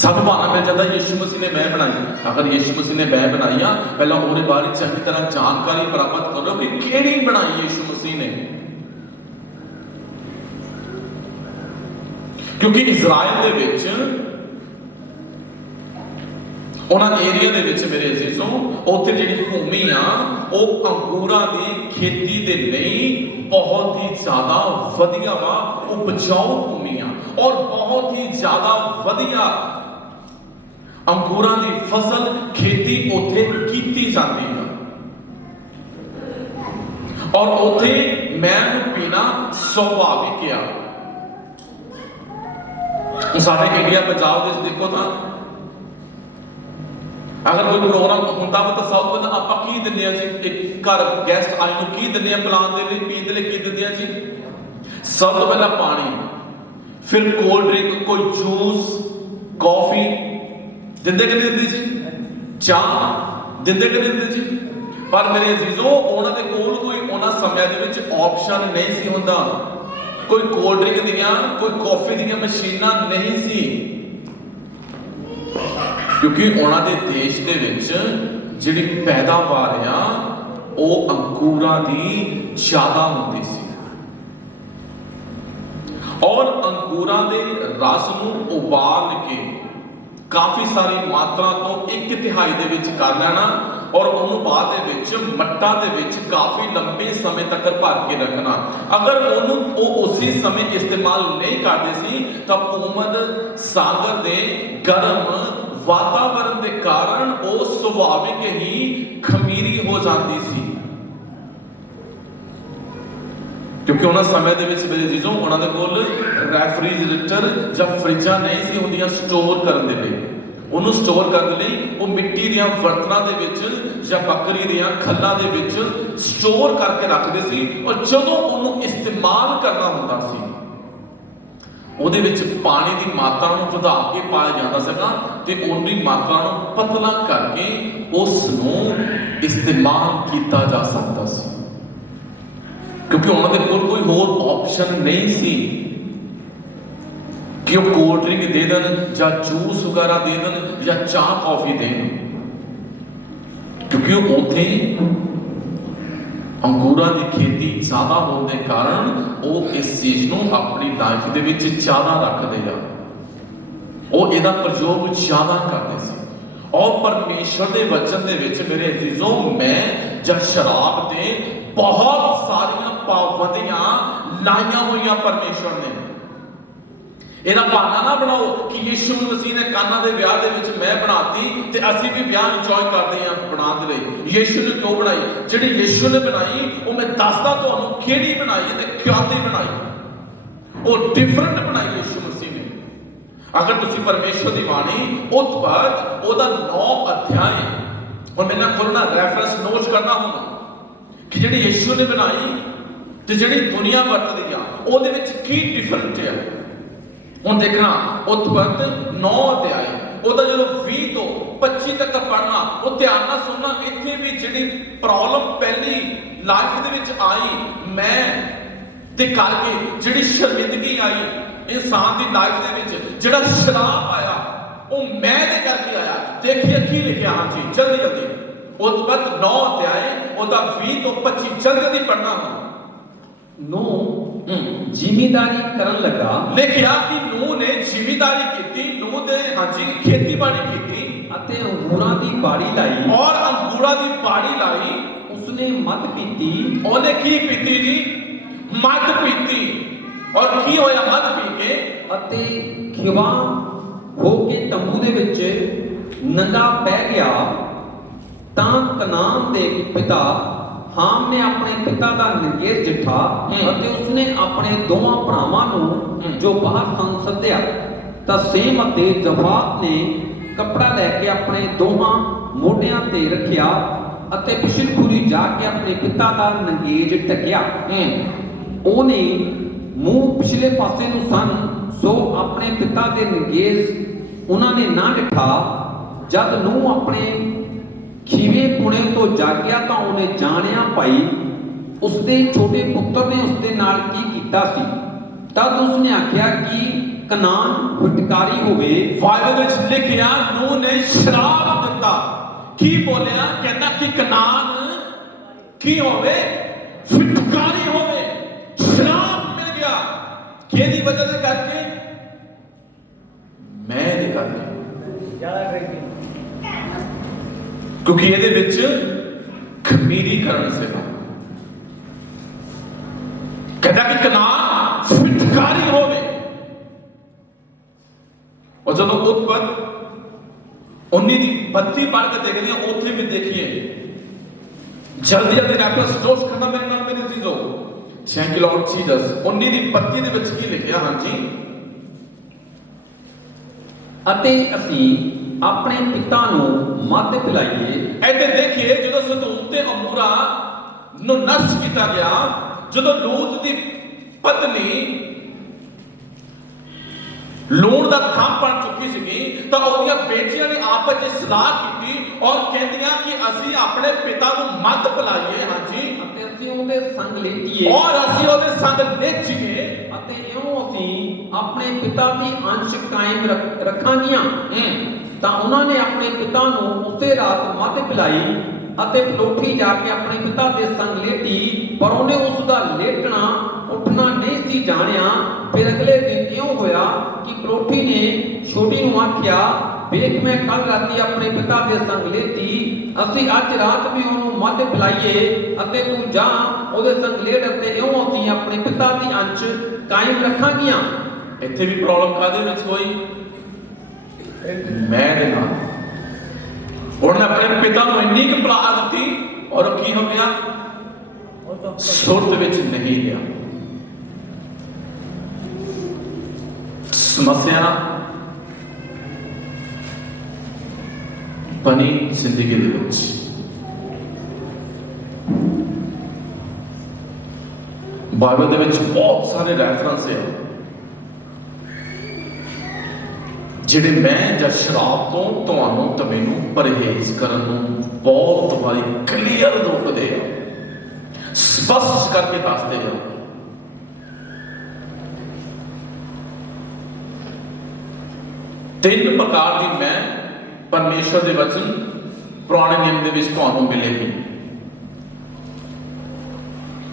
ਸਾਨੂੰ ਬਹਾਨਾ ਮਿਲ ਜਾਂਦਾ यीशु मसीह ने मैं बनाई। अगर यीशु मसीह ने मैं बनाई आ, ਪਹਿਲਾਂ ਉਹਦੇ ਬਾਰੇ ਚੰਗੀ ਤਰ੍ਹਾਂ ਜਾਣਕਾਰੀ ਪ੍ਰਾਪਤ ਕਰੋ ਕਿ ਕਿਹੜੀ ਬਣਾਈ यीशु मसीह ने। क्योंकि इजराइल दे विच उन्हां एरिया दे विच मेरे अजीजों उत्थे जिहड़ी भूमि आ ਉਹ अंगूरां दी खेती दे नहीं बहुत ही ज्यादा वधिया वा उपजाऊ भूमि आ, और बहुत ही ज्यादा वधिया अंगूरां दी फसल खेती उत्थे कीती जाती है। और उत्थे मैन पीना स्वाभाविक है। सारे इंडिया पंजाब में देखो ना, अगर कोई प्रोग्राम होता तो सब तो आप की दिंदे जी, एक घर गेस्ट आए नु की दिंदे पिलाने दे लई, पीण दे लई की दिंदे जी? सब तो पहला पानी, फिर कोल्ड ड्रिंक, कोई जूस, कॉफी दिंदे कि दिंदे जी, चाह दिंदे कि दिंदे जी। पर मेरे अजीजों उन्हां दे कोल कोई उन्हां समय दे विच ऑप्शन नहीं सी हुंदा, कोई कोल्ड ड्रिंक दियां, कोई कॉफी दियां मशीनां नहीं सी, क्योंकि उन्हां दे देश दे विच जिहड़ी पैदावार आ ਉਹ अंगूरां दी ज्यादा हुंदी सी। और अंगूरां दे रस नूं उबाल के काफी सारी मात्रा तो 1/3 दे विच कर लेना, और ਉਹਨੂੰ ਬਾਅਦ ਦੇ ਵਿੱਚ ਮੱਟਾਂ ਦੇ ਵਿੱਚ ਕਾਫੀ ਲੰਬੇ ਸਮੇਂ ਤੱਕ ਭਰ ਕੇ ਰੱਖਣਾ। ਅਗਰ ਉਹਨੂੰ ਉਹ ਉਸੇ ਸਮੇਂ ਇਸਤੇਮਾਲ ਨਹੀਂ ਕਰਦੇ ਸੀ ਤਾਂ ਭੂਮਧ ਸਾਗਰ ਦੇ ਗਰਮ ਵਾਤਾਵਰਣ ਦੇ ਕਾਰਨ ਉਹ ਸੁਭਾਵਿਕ ਹੀ ਖਮੀਰੀ ਹੋ ਜਾਂਦੀ ਸੀ। क्योंकि उन्होंने समय दे विच मेरे जीजों उन्होंने कोल रेफ्रिजरेटर ਜਾਂ ਫਰਿੱਜਾਂ नहीं सी ਹੁੰਦੀਆਂ स्टोर करने ਦੇ ਲਈ। ਉਹਨੂੰ स्टोर करने ਲਈ ਉਹ ਮਿੱਟੀ ਦੀਆਂ ਬਰਤਨਾਂ ਦੇ ਵਿੱਚ ਜਾਂ ਬੱਕਰੀ ਦੀਆਂ ਖੱਲਾਂ ਦੇ ਵਿੱਚ स्टोर करके ਰੱਖਦੇ ਸੀ, और ਜਦੋਂ ਉਹਨੂੰ ਇਸਤੇਮਾਲ ਕਰਨਾ ਹੁੰਦਾ ਸੀ ਉਹਦੇ ਵਿੱਚ ਪਾਣੀ ਦੀ ਮਾਤਰਾ ਨੂੰ ਵਧਾ ਕੇ ਪਾਇਆ ਜਾਂਦਾ ਸੀਗਾ ਤੇ ਉਹਦੀ ਮਾਤਰਾ ਨੂੰ ਪਤਲਾ ਕਰਕੇ ਉਸ ਨੂੰ ਇਸਤੇਮਾਲ ਕੀਤਾ ਜਾ ਸਕਦਾ ਸੀ। क्योंकि उन्होंने कोई होर ऑप्शन नहीं सी कि वो कोल्ड ड्रिंक दे देन या जूस वगैरह दे देन या चाह कॉफी देन, क्योंकि उत्थे अंगूरां दी खेती ज्यादा होने के कारण वो इस चीज को अपनी लाइफ दे विच ज्यादा रखते हैं, वो इहदा प्रयोग ज्यादा करते सी। और परमेश्वर के वचन दे विच मेरे अजीजों मैं जब शराब ते बहुत सारियां पाबंदियां लाइया हुई परमेश्वर ने। ਇਹਦਾ ਬਹਾਨਾ ਨਾ ਬਣਾਓ ਕਿ ਯਿਸੂ ਮਸੀਹ ਨੇ ਕਾਨਾ ਦੇ ਵਿਆਹ ਦੇ ਵਿੱਚ ਮੈਂ ਬਣਾਤੀ ਤੇ ਅਸੀਂ ਵੀ ਵਿਆਹ ਇੰਜੋਏ ਕਰਦੇ ਹਾਂ ਬਣਾ ਦੇ ਲਈ। ਯਿਸੂ ਨੇ ਕਿਉਂ ਬਣਾਈ? ਜਿਹੜੀ ਯਿਸੂ ਨੇ ਬਣਾਈ ਉਹ ਮੈਂ ਦੱਸਦਾ ਤੁਹਾਨੂੰ ਕਿਹੜੀ ਬਣਾਈ ਤੇ ਕਿਉਂ ਤੇ ਬਣਾਈ। ਉਹ ਡਿਫਰੈਂਟ ਬਣਾਈ ਯਿਸੂ ਮਸੀਹ ਨੇ। ਅਗਰ ਤੁਸੀਂ ਪਰਮੇਸ਼ਵਰ ਦੀ ਬਾਣੀ ਉਤਪਤ ਉਹਦਾ 9 ਅਧਿਆਇ ਹੁਣ ਮੈਨਾਂ ਖੋਲਣਾ ਰੈਫਰੈਂਸ ਨੋਟ ਕਰਨਾ ਹੋਣਾ ਕਿ ਜਿਹੜੀ ਯਿਸੂ ਨੇ ਬਣਾਈ ਤੇ ਜਿਹੜੀ ਦੁਨੀਆ ਵਰਤਦੀ ਆ ਉਹਦੇ ਵਿੱਚ ਕੀ ਡਿਫਰੈਂਟ ਹੈ। ਹੁਣ ਦੇਖਣਾ ਉਤਪਤ 9 ਅਧਿਆਇ ਉਹਦਾ ਜਦੋਂ 20 ਤੋਂ 25 ਤੱਕ ਪੜ੍ਹਨਾ ਉਹ ਧਿਆਨ ਨਾਲ ਸੁਣਨਾ। ਇੱਥੇ ਵੀ ਜਿਹੜੀ ਪ੍ਰੋਬਲਮ ਪਹਿਲੀ ਲਾਈਫ ਦੇ ਵਿੱਚ ਆਈ ਮੈਂ ਤੇ ਕਰਕੇ ਜਿਹੜੀ ਸ਼ਰਮਿੰਦਗੀ ਆਈ ਇਨਸਾਨ ਦੀ ਲਾਈਫ ਦੇ ਵਿੱਚ ਜਿਹੜਾ ਸ਼ਰਾਪ ਆਇਆ ਉਹ ਮੈਂ ਦੇ ਕਰਕੇ ਆਇਆ। ਦੇਖੀਏ ਕੀ ਲਿਖਿਆ। ਹਾਂਜੀ ਜਲਦੀ ਜਲਦੀ ਉਤਪਤ 9 ਅਧਿਆਇ ਉਹਦਾ 20 ਤੋਂ 25 ਜਲਦੀ ਪੜ੍ਹਨਾ ਹੁੰਦਾ। ਨੂਹ ਜ਼ਿਮੀਦਾਰੀ ਕਰਨ ਲੱਗਾ। ਲਿਖਿਆ ਕਿ ਨੂਹ ਨੇ ਜ਼ਿਮੀਦਾਰੀ ਕੀਤੀ। ਨੂਹ ਦੇ ਹਾਂਜੀ ਖੇਤੀਬਾੜੀ ਕੀਤੀ ਅਤੇ ਅੰਗੂਰਾਂ ਦੀ ਬਾੜੀ ਲਾਈ। ਔਰ ਅੰਗੂਰਾਂ ਦੀ ਬਾੜੀ ਲਾਈ। ਉਸਨੇ ਮਦ ਪੀਤੀ। ਉਹਨੇ ਕੀ ਪੀਤੀ ਜੀ? ਮਦ ਪੀਤੀ। ਔਰ ਕੀ ਹੋਇਆ ਮਦ ਪੀ ਕੇ? ਅਤੇ ਖਿਵਾ ਹੋ ਕੇ ਤੰਬੂ ਦੇ ਵਿੱਚ ਨੰਗਾ ਪੈ ਗਿਆ। ਤਾਂ ਕਨਾਨ ਦੇ ਪਿਤਾ ਹਾਮ ਨੇ ਆਪਣੇ ਪਿਤਾ ਦਾ ਨਿਰਗੇਸ਼ ਜਿੱਠਾ ਅਤੇ ਉਸਨੇ ਆਪਣੇ ਦੋਵਾਂ ਭਰਾਵਾਂ ਨੂੰ ਜੋ ਬਾਹਰ ਸਨ ਸੱਦਿਆ। ਤਾਂ ਸੇਮ ਅਤੇ ਜਫਾਤ ਨੇ ਕੱਪੜਾ ਲੈ ਕੇ ਆਪਣੇ ਦੋਹਾਂ ਮੋਢਿਆਂ ਤੇ ਰੱਖਿਆ ਅਤੇ ਪਿਛਲਖੁਰੀ ਜਾ ਕੇ ਆਪਣੇ ਪਿਤਾ ਦਾ ਨਿਰਗੇਸ਼ ਢਕਿਆ। ਉਹਨੇ ਮੂੰਹ ਪਿਛਲੇ ਪਾਸੇ ਨੂੰ ਸਨ ਸੋ ਆਪਣੇ ਪਿਤਾ ਦੇ ਨਿਰਗੇਸ਼ ਉਹਨਾਂ ਨੇ ਨਾ ਡਿਠਾ। ਜਦ ਨੂੰ ਆਪਣੇ ਖੀਵੇ ਪੁਣੇ ਤੋਂ ਜਾਗਿਆ ਤਾਂ ਉਹਨੇ ਜਾਣਿਆ ਭਾਈ ਉਸਦੇ ਛੋਟੇ ਪੁੱਤਰ ਨੇ ਉਸਦੇ ਨਾਲ ਕੀ ਕੀਤਾ ਸੀ। ਤਦ ਉਸਨੇ ਆਖਿਆ ਕਿ ਕਨਾਨ ਫਟਕਾਰੀ ਹੋਵੇ। ਬਾਈਬਲ ਵਿੱਚ ਲਿਖਿਆ ਨੂਹ ਨੇ ਸ਼ਰਾਪ ਦਿੱਤਾ। ਕੀ ਬੋਲਿਆ? ਕਹਿੰਦਾ ਕਿ ਕਨਾਨ ਕੀ ਹੋਵੇ? ਫਟਕਾਰੀ ਹੋਵੇ। ਸ਼ਰਾਪ ਮਿਲ ਗਿਆ। ਕਿਹਦੀ ਵਜ੍ਹਾ ਦੇ ਕਰਕੇ? ਮੈਂ ਦੇ ਕਰਕੇ। ਜ਼ਿਆਦਾ ਕਰਕੇ ਕਿਉਂਕਿ ਇਹਦੇ ਵਿੱਚ ਖਮੀਰੀ ਕਰਨ ਸੀਗਾ। ਕਹਿੰਦਾ ਕਿ ਕਨਾਨ ਫਟਕਾਰੀ ਹੋਵੇ। ਔਰ ਜਦੋਂ ਉਤਪਤ 19 ਦੀ 32 ਪੜ੍ਹ ਕੇ ਦੇਖਦੇ ਹਾਂ ਉੱਥੇ ਵੀ ਦੇਖੀਏ ਜਲਦੀ ਜਲਦੀ ਰੈਫਰੈਂਸ ਨੋਟ ਕਰਨਾ ਮੇਰੇ ਨਾਲ ਮੇਰੇ ਅਜ਼ੀਜ਼ੋ। Thank you Lord Jesus. 19 ਦੀ 32 ਦੇ ਵਿੱਚ ਕੀ ਲਿਖਿਆ? ਹਾਂਜੀ ਅਤੇ ਅਸੀਂ ਆਪਣੇ ਪਿਤਾ ਨੂੰ ਮਦ ਪਿਲਾਈਏ। ਇੱਥੇ ਦੇਖੀਏ ਜਦੋਂ ਸਦੂਮ ਤੇ ਅਮੂਰਾ ਨੂੰ ਨਸ਼ਟ ਕੀਤਾ ਗਿਆ। ਜਦੋਂ ਲੂਤ ਦੀ ਪਤਨੀ ਲੂਣ ਦਾ ਥੰਮ ਬਣ ਚੁੱਕੀ ਸੀਗੀ ਤਾਂ ਉਹਦੀਆਂ ਬੇਟੀਆਂ ਨੇ ਆਪਸ ਵਿੱਚ ਸਲਾਹ ਕੀਤੀ ਔਰ ਕਹਿੰਦੀਆਂ ਕਿ ਅਸੀਂ ਆਪਣੇ ਪਿਤਾ ਨੂੰ ਮਦ ਪਿਲਾਈਏ। ਹਾਂਜੀ ਅਤੇ ਅਸੀਂ ਉਹਦੇ ਸੰਗ ਲੇਟੀਏ। ਔਰ ਅਸੀਂ ਉਹਦੇ ਸੰਗ ਲੇਟੀਏ ਅਤੇ ਇਉਂ ਅਸੀਂ ਆਪਣੇ ਪਿਤਾ ਦੀ ਅੰਸ਼ ਕਾਇਮ ਰੱਖਾਂਗੀਆਂ। ਤਾਂ ਉਹਨਾਂ ਨੇ ਆਪਣੇ ਪਿਤਾ ਨੂੰ ਉਸੇ ਰਾਤ ਮਦ ਪਿਲਾਈ ਅਤੇ ਪਲੋਠੀ ਜਾ ਕੇ ਆਪਣੇ ਪਿਤਾ ਦੇ ਸੰਗ ਲੇਟੀ। ਪਰ ਉਹਨੇ ਉਸ ਦਾ ਲੇਟਣਾ ਉੱਠਣਾ ਨਹੀਂ ਸੀ ਜਾਣਿਆ। ਫਿਰ ਅਗਲੇ ਦਿਨ ਇਉਂ ਹੋਇਆ ਕਿ ਪਲੋਠੀ ਨੇ ਛੋਟੀ ਨੂੰ ਆਖਿਆ ਵੇਖ ਮੈਂ ਕੱਲ ਰਾਤੀ ਆਪਣੇ ਪਿਤਾ ਦੇ ਸੰਗ ਲੇਟੀ। ਅਸੀਂ ਅੱਜ ਰਾਤ ਵੀ ਉਹਨੂੰ ਮਦ ਪਿਲਾਈਏ ਅਤੇ ਤੂੰ ਜਾ ਉਹਦੇ ਸੰਗ ਲੇਟ ਅਤੇ ਇਉਂ ਅਸੀਂ ਆਪਣੇ ਪਿਤਾ ਦੀ ਅੰਸ਼ ਕਾਇਮ ਰੱਖਾਂਗੀਆਂ। ਇੱਥੇ ਵੀ ਪ੍ਰੋਬਲਮ ਕਾਹਦੇ ਵਿੱਚ ਹੋਈ? ਮੈਂ ਦੇ ਨਾਲ ਉਹਨੇ ਆਪਣੇ ਪਿਤਾ ਨੂੰ ਇੰਨੀ ਕੁ ਪਿਲਾ ਦਿੱਤੀ ਔਰ ਕੀ ਹੋ ਗਿਆ? ਸੁਰਤ ਵਿੱਚ ਨਹੀਂ ਰਿਹਾ। ਸਮੱਸਿਆ ਬਣੀ ਜ਼ਿੰਦਗੀ ਦੇ ਵਿੱਚ। ਬਾਈਬਲ ਦੇ ਵਿੱਚ ਬਹੁਤ ਸਾਰੇ ਰੈਫਰੈਂਸ ਹੈ ਜਿਹੜੇ ਮੈਂ ਜਾਂ ਸ਼ਰਾਬ ਤੋਂ ਤੁਹਾਨੂੰ ਤੇ ਮੈਨੂੰ ਪਰਹੇਜ਼ ਕਰਨ ਨੂੰ ਬਹੁਤ ਵਾਰੀ ਕਲੀਅਰ ਰੋਕਦੇ ਆ, ਸਪਸ਼ਟ ਕਰਕੇ ਦੱਸਦੇ ਆ। ਤਿੰਨ ਪ੍ਰਕਾਰ ਦੀ ਮੈਂ ਪਰਮੇਸ਼ਵਰ ਦੇ ਵਚਨ ਪੁਰਾਣੇ ਨਿਯਮ ਦੇ ਵਿੱਚ ਤੁਹਾਨੂੰ ਮਿਲੇਗੀ।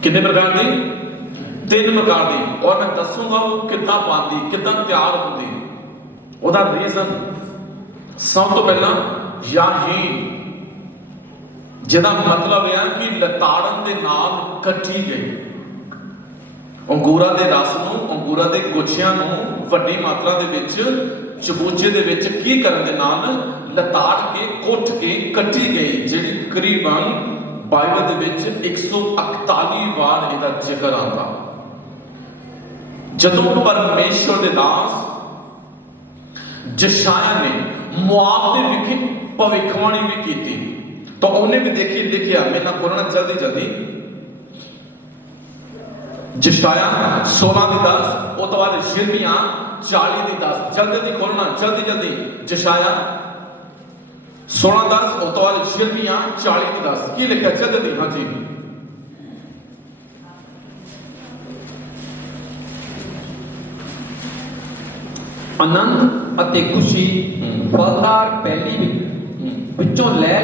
ਕਿੰਨੇ ਪ੍ਰਕਾਰ ਦੀ? ਤਿੰਨ ਪ੍ਰਕਾਰ ਦੀ। ਔਰ ਮੈਂ ਦੱਸੂਗਾ ਉਹ ਕਿੱਦਾਂ ਬਣਦੀ, ਕਿੱਦਾਂ ਤਿਆਰ ਹੁੰਦੀ। ਉਹਦਾ ਰੀਜ਼ਨ ਸਭ ਤੋਂ ਪਹਿਲਾਂ याहीन, ਜਿਹਦਾ ਮਤਲਬ ਹੈ ਕਿ ਲਤਾੜਨ ਦੇ ਨਾਲ ਕੱਟੀ ਗਈ। ਅੰਗੂਰਾਂ ਦੇ ਰਸ ਨੂੰ, ਅੰਗੂਰਾਂ ਦੇ ਗੁੱਛਿਆਂ ਨੂੰ ਵੱਡੀ ਮਾਤਰਾ ਦੇ ਵਿੱਚ ਚਬੂਚੇ ਦੇ ਵਿੱਚ ਕੀ ਕਰਨ ਦੇ ਨਾਲ ਲਤਾੜ ਕੇ ਕੁੱਟ ਕੇ ਕੱਟੀ ਗਈ, ਜਿਹੜੀ ਤਕਰੀਬਨ ਬਾਈਬਲ ਦੇ ਵਿੱਚ 141 ਵਾਰ ਇਹਦਾ ਜ਼ਿਕਰ ਆਉਂਦਾ। ਜਦੋਂ ਪਰਮੇਸ਼ਵਰ ਦੇ ਦਾਸ ਜਸ਼ਾਇਆ ਨੇ ਮੁਆਬ ਦੇ ਵਿਖੇ ਭਵਿੱਖਬਾਣੀ ਵੀ ਕੀਤੀ, ਤਾਂ ਉਹਨੇ ਵੀ ਦੇਖੀ ਲਿਖਿਆ, ਮੇਰੇ ਨਾਲ ਬੋਲਣਾ ਜਲਦੀ ਜਲਦੀ, ਜਸ਼ਾਇਆ 16 ਦੀ 10, ਉਹ ਤੋਂ ਬਾਅਦ ਯਿਰਮੀਆ 40 ਦੀ 10, ਜਲਦੀ ਜਲਦੀ ਖੋਲਣਾ, ਜਲਦੀ ਜਲਦੀ। ਜਸ਼ਾਇਆ 16 10, ਉਹ ਤੋਂ ਬਾਅਦ ਯਿਰਮੀਆ 40 ਦੀ 10, ਕੀ ਲਿਖਿਆ ਜਲਦੀ? ਹਾਂਜੀ, ਆਨੰਦ ਅਤੇ ਖੁਸ਼ੀ ਫਲਦਾਰ ਪਹਿਲੀ ਵਿੱਚੋਂ ਲੈ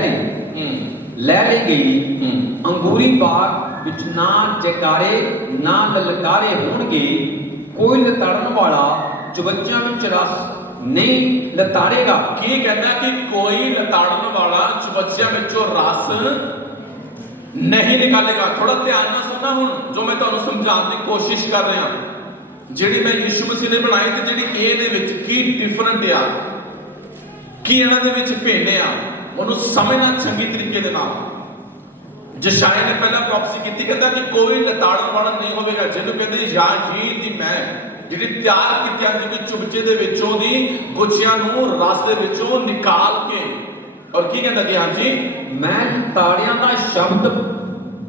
ਲਈ ਗਈ। ਅੰਗੂਰੀ ਬਾਗ ਵਿੱਚ ਨਾ ਜੈਕਾਰੇ ਨਾ ਲਲਕਾਰੇ ਹੋਣਗੇ, ਕੋਈ ਲਤਾੜਨ ਵਾਲਾ ਚਬੱਚਿਆਂ ਵਿੱਚ ਰਸ ਨਹੀਂ ਲਤਾੜੇਗਾ। ਕੀ ਕਹਿੰਦਾ ਕਿ ਕੋਈ ਲਤਾੜਨ ਵਾਲਾ ਚਬੱਚਿਆਂ ਵਿੱਚੋਂ ਰਸ ਨਹੀਂ ਨਿਕਾਲੇਗਾ। ਥੋੜਾ ਧਿਆਨ ਨਾਲ ਸੁਣਨਾ ਹੁਣ, ਜੋ ਮੈਂ ਤੁਹਾਨੂੰ ਸਮਝਾਉਣ ਦੀ ਕੋਸ਼ਿਸ਼ ਕਰ ਰਿਹਾ। ਜਿਹੜੀ ਮੈਂ ਯਿਸੂ ਮਸੀਹ ਨੇ ਬਣਾਈ ਤੇ ਜਿਹੜੀ ਇਹਦੇ ਵਿੱਚ ਕੀ ਡਿਫਰੈਂਟ ਆ, ਕੀ ਇਹਨਾਂ ਦੇ ਵਿੱਚ ਭਿੰਨ ਆ, ਉਹਨੂੰ ਸਮਝਣਾ ਚੰਗੀ ਤਰੀਕੇ ਦੇ ਨਾਲ। ਜਸ਼ਾਇਆ ਨੇ ਪਹਿਲਾਂ ਪ੍ਰੋਫੈਸੀ ਕੀਤੀ, ਕਹਿੰਦਾ ਕਿ ਕੋਈ ਲਤਾੜਨ ਵਾਲਾ ਨਹੀਂ ਹੋਵੇਗਾ, ਜਿਹਨੂੰ ਕਹਿੰਦੇ ਯਾਹੀਨ ਦੀ ਮੈਂ, ਜਿਹੜੀ ਤਿਆਰ ਕੀਤੀ ਜਾਂਦੀ ਕਿ ਚੁਬਚੇ ਦੇ ਵਿੱਚੋਂ ਦੀ ਗੁੱਛਿਆਂ ਨੂੰ ਰਸ ਦੇ ਵਿੱਚੋਂ ਨਿਕਾਲ ਕੇ। ਔਰ ਕੀ ਕਹਿੰਦਾ ਕਿ ਹਾਂਜੀ, ਮੈਂ ਤਾੜਿਆਂ ਦਾ ਸ਼ਬਦ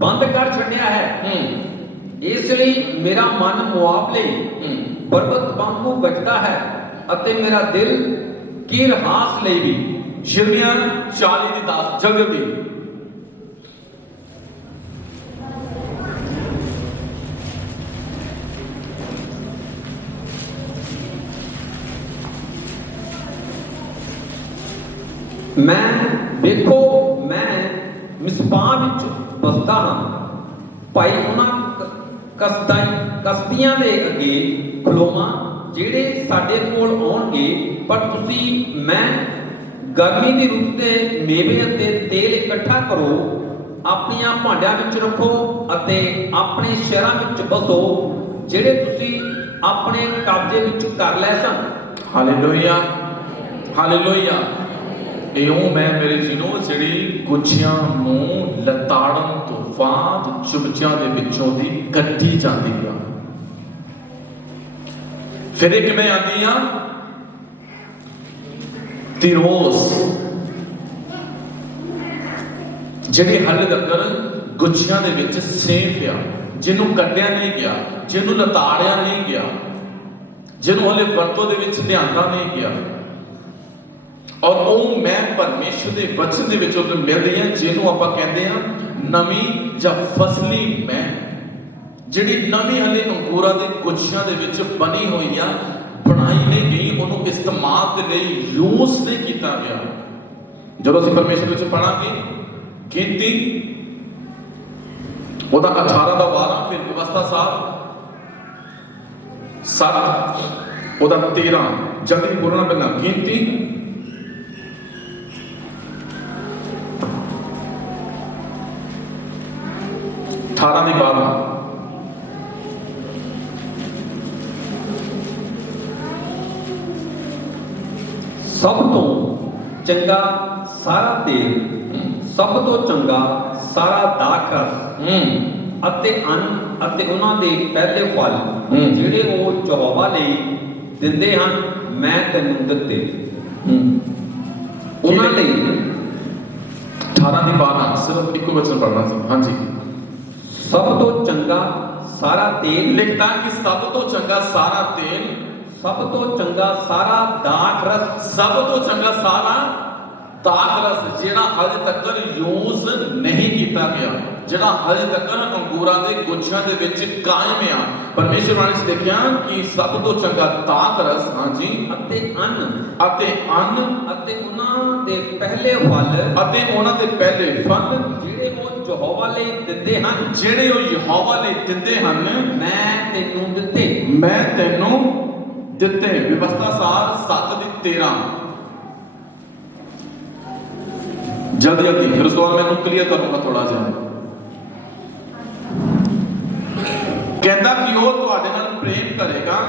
ਬੰਦ ਕਰ ਛੱਡਿਆ ਹੈ, ਇਸ ਲਈ ਮੇਰਾ ਮਨ ਮੁਆਬ ਲਈ ਪਰਬਤ ਵਾਂਗੂ ਗੱਜਦਾ ਹੈ ਅਤੇ ਮੇਰਾ ਦਿਲ ਕੀਰਹਾਸ ਲਈ ਵੀ। ਯਿਰਮੀਆ 40 ਦੀ 10, ਜਲਦੀ। ਦੇਖੋ ਮੈਂ ਮਿਸਪਾਹ ਵਿੱਚ ਬਸਦਾ ਹਾਂ, ਭਾਈ ਉਹਨਾਂ ਕਸਤੀਆਂ ਦੇ ਅੱਗੇ ਖਲੋਵਾਂ ਜਿਹੜੇ ਸਾਡੇ ਕੋਲ ਆਉਣਗੇ, ਪਰ ਤੁਸੀਂ ਮੈਂ ਗਰਮੀ ਦੀ ਰੁੱਤ ਤੇ ਮੇਵੇ ਅਤੇ ਤੇਲ ਇਕੱਠਾ ਕਰੋ, ਆਪਣੀਆਂ ਭਾਂਡਿਆਂ ਵਿੱਚ ਰੱਖੋ ਅਤੇ ਆਪਣੇ ਸ਼ਹਿਰਾਂ ਵਿੱਚ ਬਸੋ ਜਿਹੜੇ ਤੁਸੀਂ ਆਪਣੇ ਕਬਜ਼ੇ ਵਿੱਚ ਕਰ ਲਏ ਸਨ। Hallelujah, hallelujah. ਇਉਂ ਮੈਂ ਮੇਰੇ ਜੀਨੋ ਜਿਹੜੀ ਗੁੱਛਿਆਂ ਨੂੰ ਲਤਾੜਨ ਤੋਂ ਬਾਅਦ ਚੁਬਚਿਆਂ ਦੇ ਵਿੱਚੋਂ ਦੀ ਕੱਢੀ ਜਾਂਦੀ ਆ, ਫਿਰ ਇਹ ਕਿਵੇਂ ਆਉਂਦੀ ਆ? ਤਿਰੋਸ, ਜਿਹੜੀ ਹਾਲੇ ਤੱਕ ਗੁੱਛਿਆਂ ਦੇ ਵਿੱਚ ਸੇਫ ਆ, ਜਿਹਨੂੰ ਕੱਢਿਆ ਨਹੀਂ ਗਿਆ, ਜਿਹਨੂੰ ਲਤਾੜਿਆ ਨਹੀਂ ਗਿਆ, ਜਿਹਨੂੰ ਹਲੇ ਵਰਤੋਂ ਦੇ ਵਿੱਚ ਲਿਆਂਦਾ ਨਹੀਂ ਗਿਆ। ਔਰ ਉਹ ਮੈਂ ਪਰਮੇਸ਼ਰ ਦੇ ਵਚਨ ਦੇ ਵਿੱਚ ਉਹ ਮਿਲਦੀ ਹੈ, ਜਿਹਨੂੰ ਆਪਾਂ ਕਹਿੰਦੇ ਆ ਨਵੀਂ ਜਾਂ ਫਸਲੀ ਮੈਂ, ਜਿਹੜੀ ਨਵੀਂ ਹਲੇ ਅੰਗੂਰਾਂ ਦੇ ਗੁੱਛਿਆਂ ਦੇ ਵਿੱਚ ਬਣੀ ਹੋਈ ਆ, ਬਣਾਈ ਨਹੀਂ ਗਈ, ਉਹਨੂੰ ਇਸਤੇਮਾਲ ਦੇ ਲਈ ਯੂਜ਼ ਨਹੀਂ ਕੀਤਾ ਗਿਆ। ਜਦੋਂ ਅਸੀਂ ਪਰਮੇਸ਼ਰ ਵਿੱਚ ਪੜਾਂਗੇ ਗਿਣਤੀ ਉਹਦਾ 18 ਦਾ 12, ਫਿਰ ਵਿਵਸਥਾ 7 ਉਹਦਾ 13, ਜਲਦੀ ਬੋਲਣਾ ਪੈਣਾ। ਗਿਣਤੀ 18 ਦੀ 12, ਸਭ ਤੋਂ ਚੰਗਾ ਸਾਰਾ ਤੇਲ, ਸਭ ਤੋਂ ਚੰਗਾ ਸਾਰਾ ਦਾਖ ਰਸ ਅਤੇ ਅੰਨ ਅਤੇ ਉਹਨਾਂ ਦੇ ਪਹਿਲੇ ਫਲ ਜਿਹੜੇ ਉਹ ਯਹੋਵਾ ਲਈ ਦਿੰਦੇ ਹਨ, ਮੈਂ ਤੈਨੂੰ ਦਿੱਤੇ। ਉਹਨਾਂ ਲਈ 18 ਦੀ 12 ਸਿਰਫ ਇੱਕੋ ਵਚਨ ਪੜਨਾ ਸੀ। ਹਾਂਜੀ, ਸਭ ਤੋਂ ਚੰਗਾ ਸਾਰਾ ਤੇਲ ਲਿਖਦਾ ਕਿ ਸਭ ਤੋਂ ਚੰਗਾ ਸਾਰਾ ਤੇਲ, ਸਭ ਤੋਂ ਚੰਗਾ ਸਾਰਾ ਦਾਖ ਰਸ, ਸਭ ਤੋਂ ਚੰਗਾ ਸਾਰਾ ਦਾਖ ਰਸ, ਜਿਹੜਾ ਹਜੇ ਤੱਕ ਯੂਜ਼ ਨਹੀਂ ਕੀਤਾ ਗਿਆ, ਜਿਹੜਾ ਹਜੇ ਤੱਕ ਅੰਗੂਰਾਂ ਦੇ ਗੁੱਛਿਆਂ ਦੇ ਵਿੱਚ ਕਾਇਮ ਆ। ਪਰਮੇਸ਼ਰ ਨੇ ਦੇਖਿਆ ਕਿ ਸਭ ਤੋਂ ਚੰਗਾ ਦਾਖ ਰਸ, ਹਾਂਜੀ, ਅਤੇ ਅੰਨ ਅਤੇ ਉਹਨਾਂ ਦੇ ਪਹਿਲੇ ਫਲ, ਅਤੇ ਉਹਨਾਂ ਦੇ ਪਹਿਲੇ ਫਲ ਜਿਹੜੇ ਉਹ ਯਹੋਵਾ ਲਈ ਦਿੰਦੇ ਹਨ, ਜਿਹੜੇ ਉਹ ਯਹੋਵਾ ਲਈ ਦਿੰਦੇ ਹਨ, ਮੈਂ ਤੈਨੂੰ ਦਿੱਤੇ। ਮੈਂ ਤੈਨੂੰ ਦਿੱਤੇ। ਵਿਵਸਥਾ ਸਾਰ 7 ਦੀ 13, जल्दी जल्दी, फिर उस बाद मैं क्लियर करूंगा थोड़ा जिहा। कहता कि वो तुहाडे नाल प्रेम करेगा,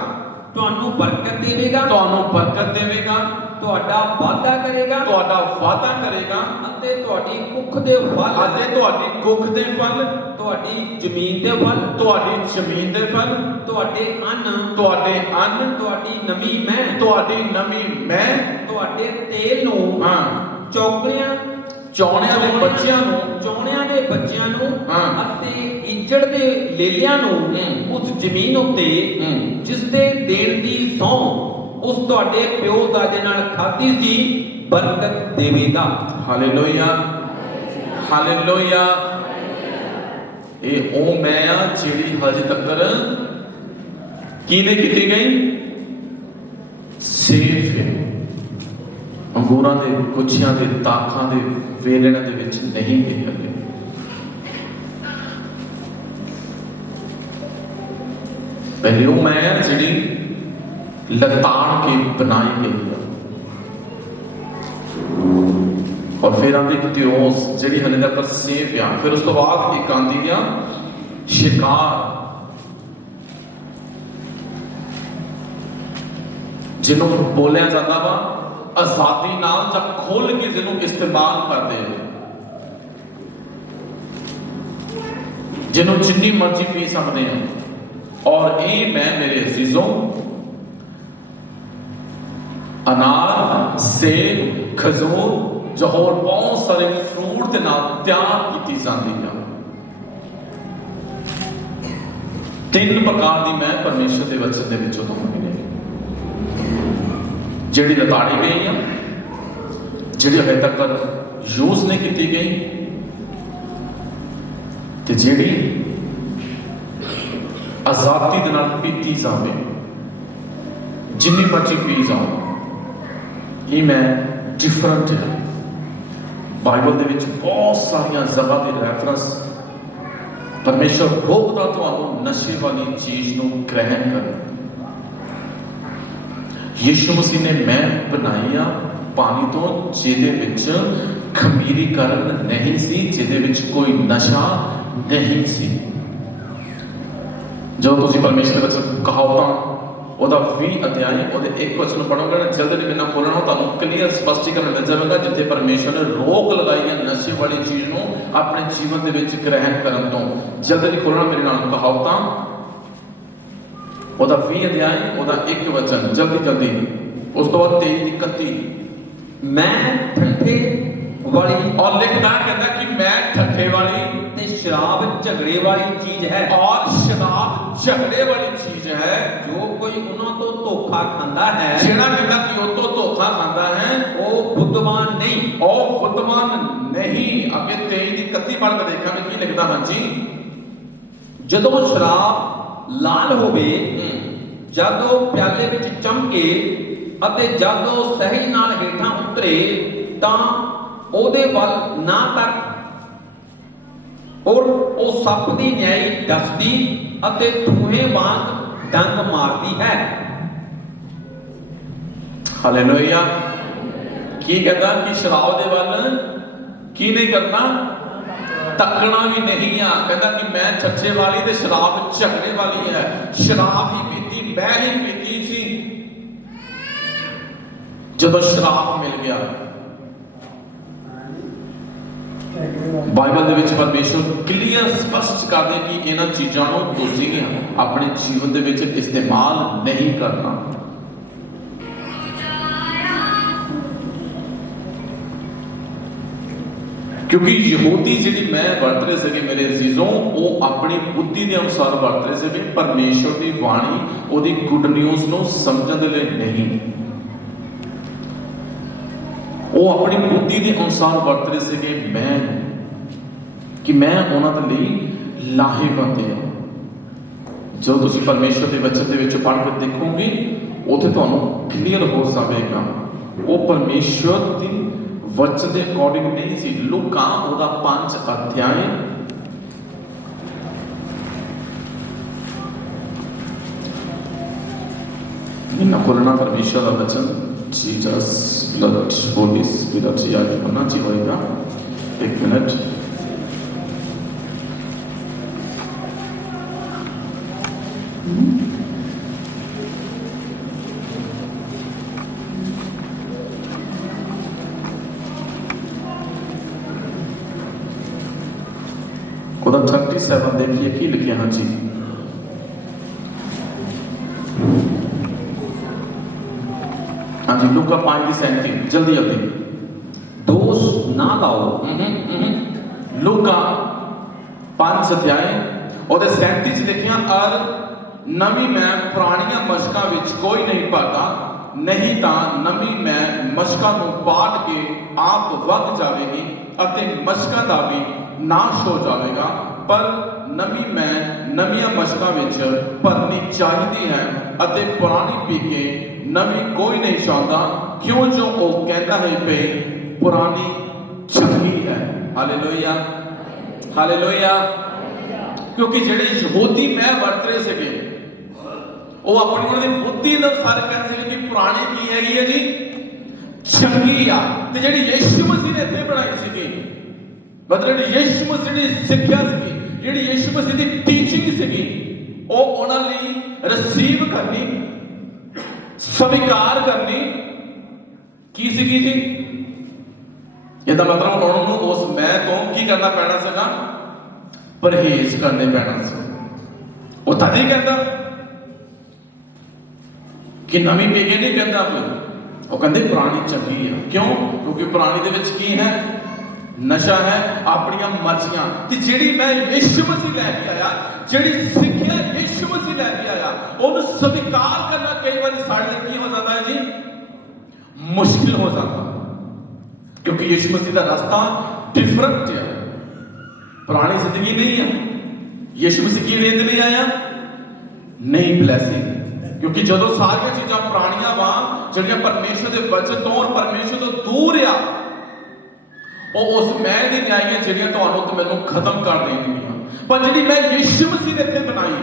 ਤੁਹਾਨੂੰ ਬਰਕਤ ਦੇਵੇਗਾ, ਤੁਹਾਨੂੰ ਬਰਕਤ ਦੇਵੇਗਾ, ਤੁਹਾਡਾ ਵਾਅਦਾ ਕਰੇਗਾ ਤੁਹਾਡਾ ਵਾਅਦਾ ਕਰੇਗਾ, ਅਤੇ ਤੁਹਾਡੀ ਕੁੱਖ ਦੇ ਫਲ, ਅਤੇ ਤੁਹਾਡੀ ਕੁੱਖ ਦੇ ਫਲ, ਤੁਹਾਡੀ ਜ਼ਮੀਨ ਦੇ ਫਲ, ਤੁਹਾਡੀ ਜ਼ਮੀਨ ਦੇ ਫਲ, ਤੁਹਾਡੇ ਅੰਨ, ਤੁਹਾਡੇ ਅੰਨ, ਤੁਹਾਡੀ ਨਵੀਂ ਮੈਂ, ਤੁਹਾਡੀ ਨਵੀਂ ਮੈਂ, ਤੁਹਾਡੇ ਤੇਲ ਨੂੰ, ਹਾਂ, ਚੌਗਣਿਆਂ ਚੌਣਿਆਂ ਦੇ ਬੱਚਿਆਂ ਨੂੰ, ਚੌਣਿਆਂ ਦੇ ਬੱਚਿਆਂ ਨੂੰ ਹਾਂ, ਅਤੇ ਇੱਜੜ ਦੇ ਲੇਲਿਆਂ ਨੂੰ ਉਸ ਜ਼ਮੀਨ ਉੱਤੇ ਜਿਸ ਦੇ ਦੇਣ ਦੀ ਸਹੁੰ ਉਸ ਤੁਹਾਡੇ ਪਿਓ ਦਾਦੇ ਨਾਲ ਖਾਧੀ ਸੀ ਬਰਕਤ ਦੇਵੇਗਾ। Hallelujah, hallelujah. ਇਹ ਉਹ ਮੈਂ ਆ ਜਿਹੜੀ ਹਜੇ ਤੱਕ ਕਿਹਨੇ ਕੀਤੀ ਗਈ? ਸੇਫ ਹੈ, ਅੰਗੂਰਾਂ ਦੇ ਗੁੱਛਿਆਂ ਦੇ ਦਾਖਾਂ ਦੇ ਵੇਲਣਾਂ ਦੇ ਵਿੱਚ ਨਹੀਂ ਗਈ ਹਲੇ। ਪਹਿਲੇ ਉਹ ਮੈਂ ਆ ਜਿਹੜੀ ਲਤਾੜ ਕੇ ਬਣਾਈ ਗਈ ਹੈ, और फिर आंदी तियोस ਜਿਹੜੀ ਹਲੇ ਤੱਕ ਸੇਫ ਆ। ਫਿਰ ਉਸ ਤੋਂ ਬਾਅਦ ਇੱਕ ਆਂਦੀ ਆ ਸ਼ਿਕਾਰ, ਜਿਹਨੂੰ ਬੋਲਿਆ ਜਾਂਦਾ ਵਾ ਆਜ਼ਾਦੀ ਨਾਲ ਜਾਂ ਖੋਲ ਕੇ ਜਿਹਨੂੰ ਇਸਤੇਮਾਲ ਕਰਦੇ ਨੇ, ਜਿਹਨੂੰ ਜਿੰਨੀ ਮਰਜ਼ੀ ਪੀ ਸਕਦੇ ਆ। और ये मैं मेरे अजीजों अनार, सेब, खजूर जो होर बहुत सारे फ्रूट के नाल तैयार की जाती है। तीन प्रकार की मैं परमेश्वर के वचन के विचों तो मिली, जिहड़ी लताड़ी गई है, जिहड़ी हजे तक यूज नहीं की गई, ते जिहड़ी आजादी दे नाल पीती जावे, जिन्नी मर्जी पी जाओ। ये मैं डिफरेंट है। बाइबल दे विच बहुत सारिया जगह के रेफरेंस परमेश्वर रोकदा तुहानू नशे वाली चीज नू ग्रहण कर। यीशु मसीह ने मैं बनाई आ पानी तो जिहदे विच खमीरीकरण नहीं सी, जिहदे विच कोई नशा नहीं सी। जो तुसी परमेश्वर के वचन कहावतां ਉਹਦਾ 20 ਅਧਿਆਇ ਉਹਦੇ ਇੱਕ ਵਚਨ ਪੜੋਗੇ ਨਾ, ਜਲਦੀ ਨਹੀਂ ਬਿਨਾ ਖੋਲਣਾ, ਤੁਹਾਨੂੰ ਕਲੀਅਰ ਸਪਸ਼ਟੀਕਰਨ ਮਿਲ ਜਾਵੇਗਾ ਜਿੱਥੇ ਪਰਮੇਸ਼ਰ ਨੇ ਰੋਕ ਲਗਾਈ ਹੈ ਨਸ਼ੇ ਵਾਲੀ ਚੀਜ਼ ਨੂੰ ਆਪਣੇ ਜੀਵਨ ਦੇ ਵਿੱਚ ਗ੍ਰਹਿਣ ਕਰਨ ਤੋਂ। ਜਲਦੀ ਨਹੀਂ ਖੋਲਣਾ ਮੇਰੇ ਨਾਲ ਕਹਾਵਤਾਂ ਉਹਦਾ 20 ਅਧਿਆਇ ਉਹਦਾ ਇੱਕ ਵਚਨ, ਜਲਦੀ ਜਲਦੀ। ਉਸ ਤੋਂ ਬਾਅਦ 23-31 ਮੈਂ ਠੱਠੇ वाली, और लिखना कहता कि मैं ठट्ठे वाली ते शराब झगड़े वाली चीज है, और शराब झगड़े वाली चीज है। जो कोई उन्हों तो धोखा खांदा है, जेड़ा कहता कि वो तो धोखा खांदा है, वो बुद्धिमान नहीं, और बुद्धिमान नहीं। आगे 23-31 पढ़ के देखा मैं की लिखदा। हां जी, जदों शराब लाल होवे, जदों प्याले विच चमके अते जदों सही नाल हेठां उतरे तां ਉਹਦੇ ਵੱਲ ਨਾ ਤੱਕ, ਔਰ ਉਹ ਸੱਪ ਦੀ ਨਿਆਈ ਦੱਸਦੀ ਅਤੇ ਧੂਏ ਵਾਂਗ ਡੰਗ ਮਾਰਦੀ ਹੈ। ਹਾਲੇਲੂਇਆ। ਕੀ ਕਹਿੰਦਾ ਕਿ ਸ਼ਰਾਬ ਦੇ ਵੱਲ ਕੀ ਨਹੀਂ ਕਰਨਾ? ਤੱਕਣਾ ਵੀ ਨਹੀਂ ਆ। ਕਹਿੰਦਾ ਕਿ ਮੈਂ ਛੱਛੇ ਵਾਲੀ ਤੇ ਸ਼ਰਾਬ ਝਗੜੇ ਵਾਲੀ ਹੈ। ਸ਼ਰਾਬ ਹੀ ਪੀਤੀ, ਮੈਂ ਹੀ ਪੀਤੀ ਸੀ। ਜਦੋਂ ਸ਼ਰਾਬ ਮਿਲ ਗਿਆ, ਬਾਈਬਲ ਦੇ ਵਿੱਚ ਪਰਮੇਸ਼ਰ ਕਲੀਅਰ ਸਪਸ਼ਟ ਕਰਦੇ ਕਿ ਇਹਨਾਂ ਚੀਜ਼ਾਂ ਨੂੰ ਤੁਸੀਂ ਆਪਣੇ ਜੀਵਨ ਦੇ ਵਿੱਚ ਇਸਤੇਮਾਲ ਨਹੀਂ ਕਰਨਾ। ਕਿਉਂਕਿ ਯਹੂਦੀ ਜਿਹੜੀ ਮੈਂ ਵਰਤ ਰਹੇ ਸੀਗੇ ਮੇਰੇ ਅਜ਼ੀਜ਼ੋਂ, ਉਹ ਆਪਣੀ ਬੁੱਧੀ ਦੇ ਅਨੁਸਾਰ ਵਰਤ ਰਹੇ ਸੀ, ਪਰਮੇਸ਼ਰ ਦੀ ਬਾਣੀ ਉਹਦੀ ਗੁੱਡ ਨਿਊਜ਼ ਨੂੰ ਸਮਝਣ ਦੇ ਲਈ ਨਹੀਂ। ਉਹ ਆਪਣੀ ਬੁੱਧੀ ਦੇ ਅਨੁਸਾਰ ਵਰਤ ਰਹੇ ਸੀਗੇ ਮੈਂ, ਕਿ ਮੈਂ ਉਹਨਾਂ ਦੇ ਲਈ ਲਾਹੇਵੰਦ ਹਾਂ। ਜੋ ਤੁਸੀਂ ਪਰਮੇਸ਼ਰ ਦੇ ਵਚਨ ਦੇ ਵਿੱਚ ਪੜ੍ਹ ਕੇ ਦੇਖੋਗੇ, ਉੱਥੇ ਤੁਹਾਨੂੰ ਕਲੀਅਰ ਹੋ ਜਾਵੇਗਾ ਉਹ ਪਰਮੇਸ਼ਰ ਦੀ ਵਚਨ ਦੇ ਅਕੋਰਡਿੰਗ ਨਹੀਂ ਸੀ। ਲੂਕਾ ਉਹਦਾ 5 ਅਧਿਆਇ ਇਹਨਾਂ ਖੋਲਣਾ ਪਰਮੇਸ਼ਰ ਦਾ ਵਚਨ। Jesus blood, Holy Spirit, ya hoना चाहिए होगा। एक मिनट। कदम 37 देखिए की लिखे। हाँ जी, हाँ जी, लूका 5:37 जल्दी जल्दी। दोष ना लाओ। लूका 5 अध्याय और 37 लिखिया, और नवी मैं पुरानियां मशकां विच कोई नहीं पाता, नहीं तां नवी मैं मशकां नूं पाट के आप वध जावेगी अते मशकां दा भी नाश हो जाएगा, पर नवी मैं नवीं मशकां विच भरनी चाहिदी है अते पुरानी पी के नवी कोई नहीं चाहता, क्यों जो वो कहता है पे पुरानी चंगी है। Hallelujah, hallelujah. क्योंकि जेडे यहूदी मैं वर्त रहे थे वो अपनी उन्होंने बुद्धि अनुसार कहते हैं कि पुरानी की हैगी है जी, चंगी आ। ते जेडी यीशु मसीह ने इत्थे बनाई सी, मतलब यीशु मसीह की सिक्ख्या सी, जेडी यीशु मसीह की टीचिंग सी, वो उन्हां लई रिसीव करनी, स्वीकार करनी की सी जी। ਇਹਦਾ मतलब ਉਹਨਾਂ ਨੂੰ ਉਸ ਮੈਂ ਤੋਂ ਕੀ ਕਰਨਾ ਪੈਣਾ ਸੀਗਾ, ਪਰਹੇਜ਼ ਕਰਨੇ ਪੈਣਾ ਸੀ। ਉਹ ਤਾਂ ਨਹੀਂ ਕਹਿੰਦਾ ਕਿ ਨਵੀਂ ਪੀੜ੍ਹੀ ਨਹੀਂ ਕਹਿੰਦਾ ਕੋਈ, ਉਹ ਕਹਿੰਦੇ ਪੁਰਾਣੀ ਚੰਗੀ ਆ। ਕਿਉਂ? ਕਿਉਂਕਿ ਪੁਰਾਣੀ ਦੇ ਵਿੱਚ ਕੀ ਹੈ? ਨਸ਼ਾ ਹੈ, ਆਪਣੀਆਂ ਮਰਜ਼ੀਆਂ। ਤੇ ਜਿਹੜੀ ਮੈਂ ਯਿਸੂ ਮਸੀਹ ਲੈ ਕੇ ਆਇਆ, ਜਿਹੜੀ ਸਿੱਖਿਆ ਯਿਸੂ ਮਸੀਹ ਲੈ ਕੇ ਆਇਆ, ਉਹਨੂੰ ਸਵੀਕਾਰ ਕਰਨਾ ਕਈ ਵਾਰੀ ਸਾਡੇ ਲਈ ਕੀ ਹੋ ਜਾਂਦਾ ਹੈ ਜੀ, ਮੁਸ਼ਕਿਲ ਹੋ ਜਾਂਦਾ। क्योंकि यीशु मसीह का रास्ता डिफरेंट है, पुरानी जिंदगी नहीं है। यीशु मसीह की रेत ले आया नहीं ब्लैसिंग, क्योंकि जो सारिया चीज़ां पुरानियां वा जिहड़ियां परमेश्वर के वचन तो और परमेश्वर तो दूर आ, वो उस मैल दी न्यायियां जिहड़ियां तुहानूं ते मैनूं खत्म कर देणगीआं। पर जिहड़ी मैं यीशु मसीह ने इत्थे बनाई,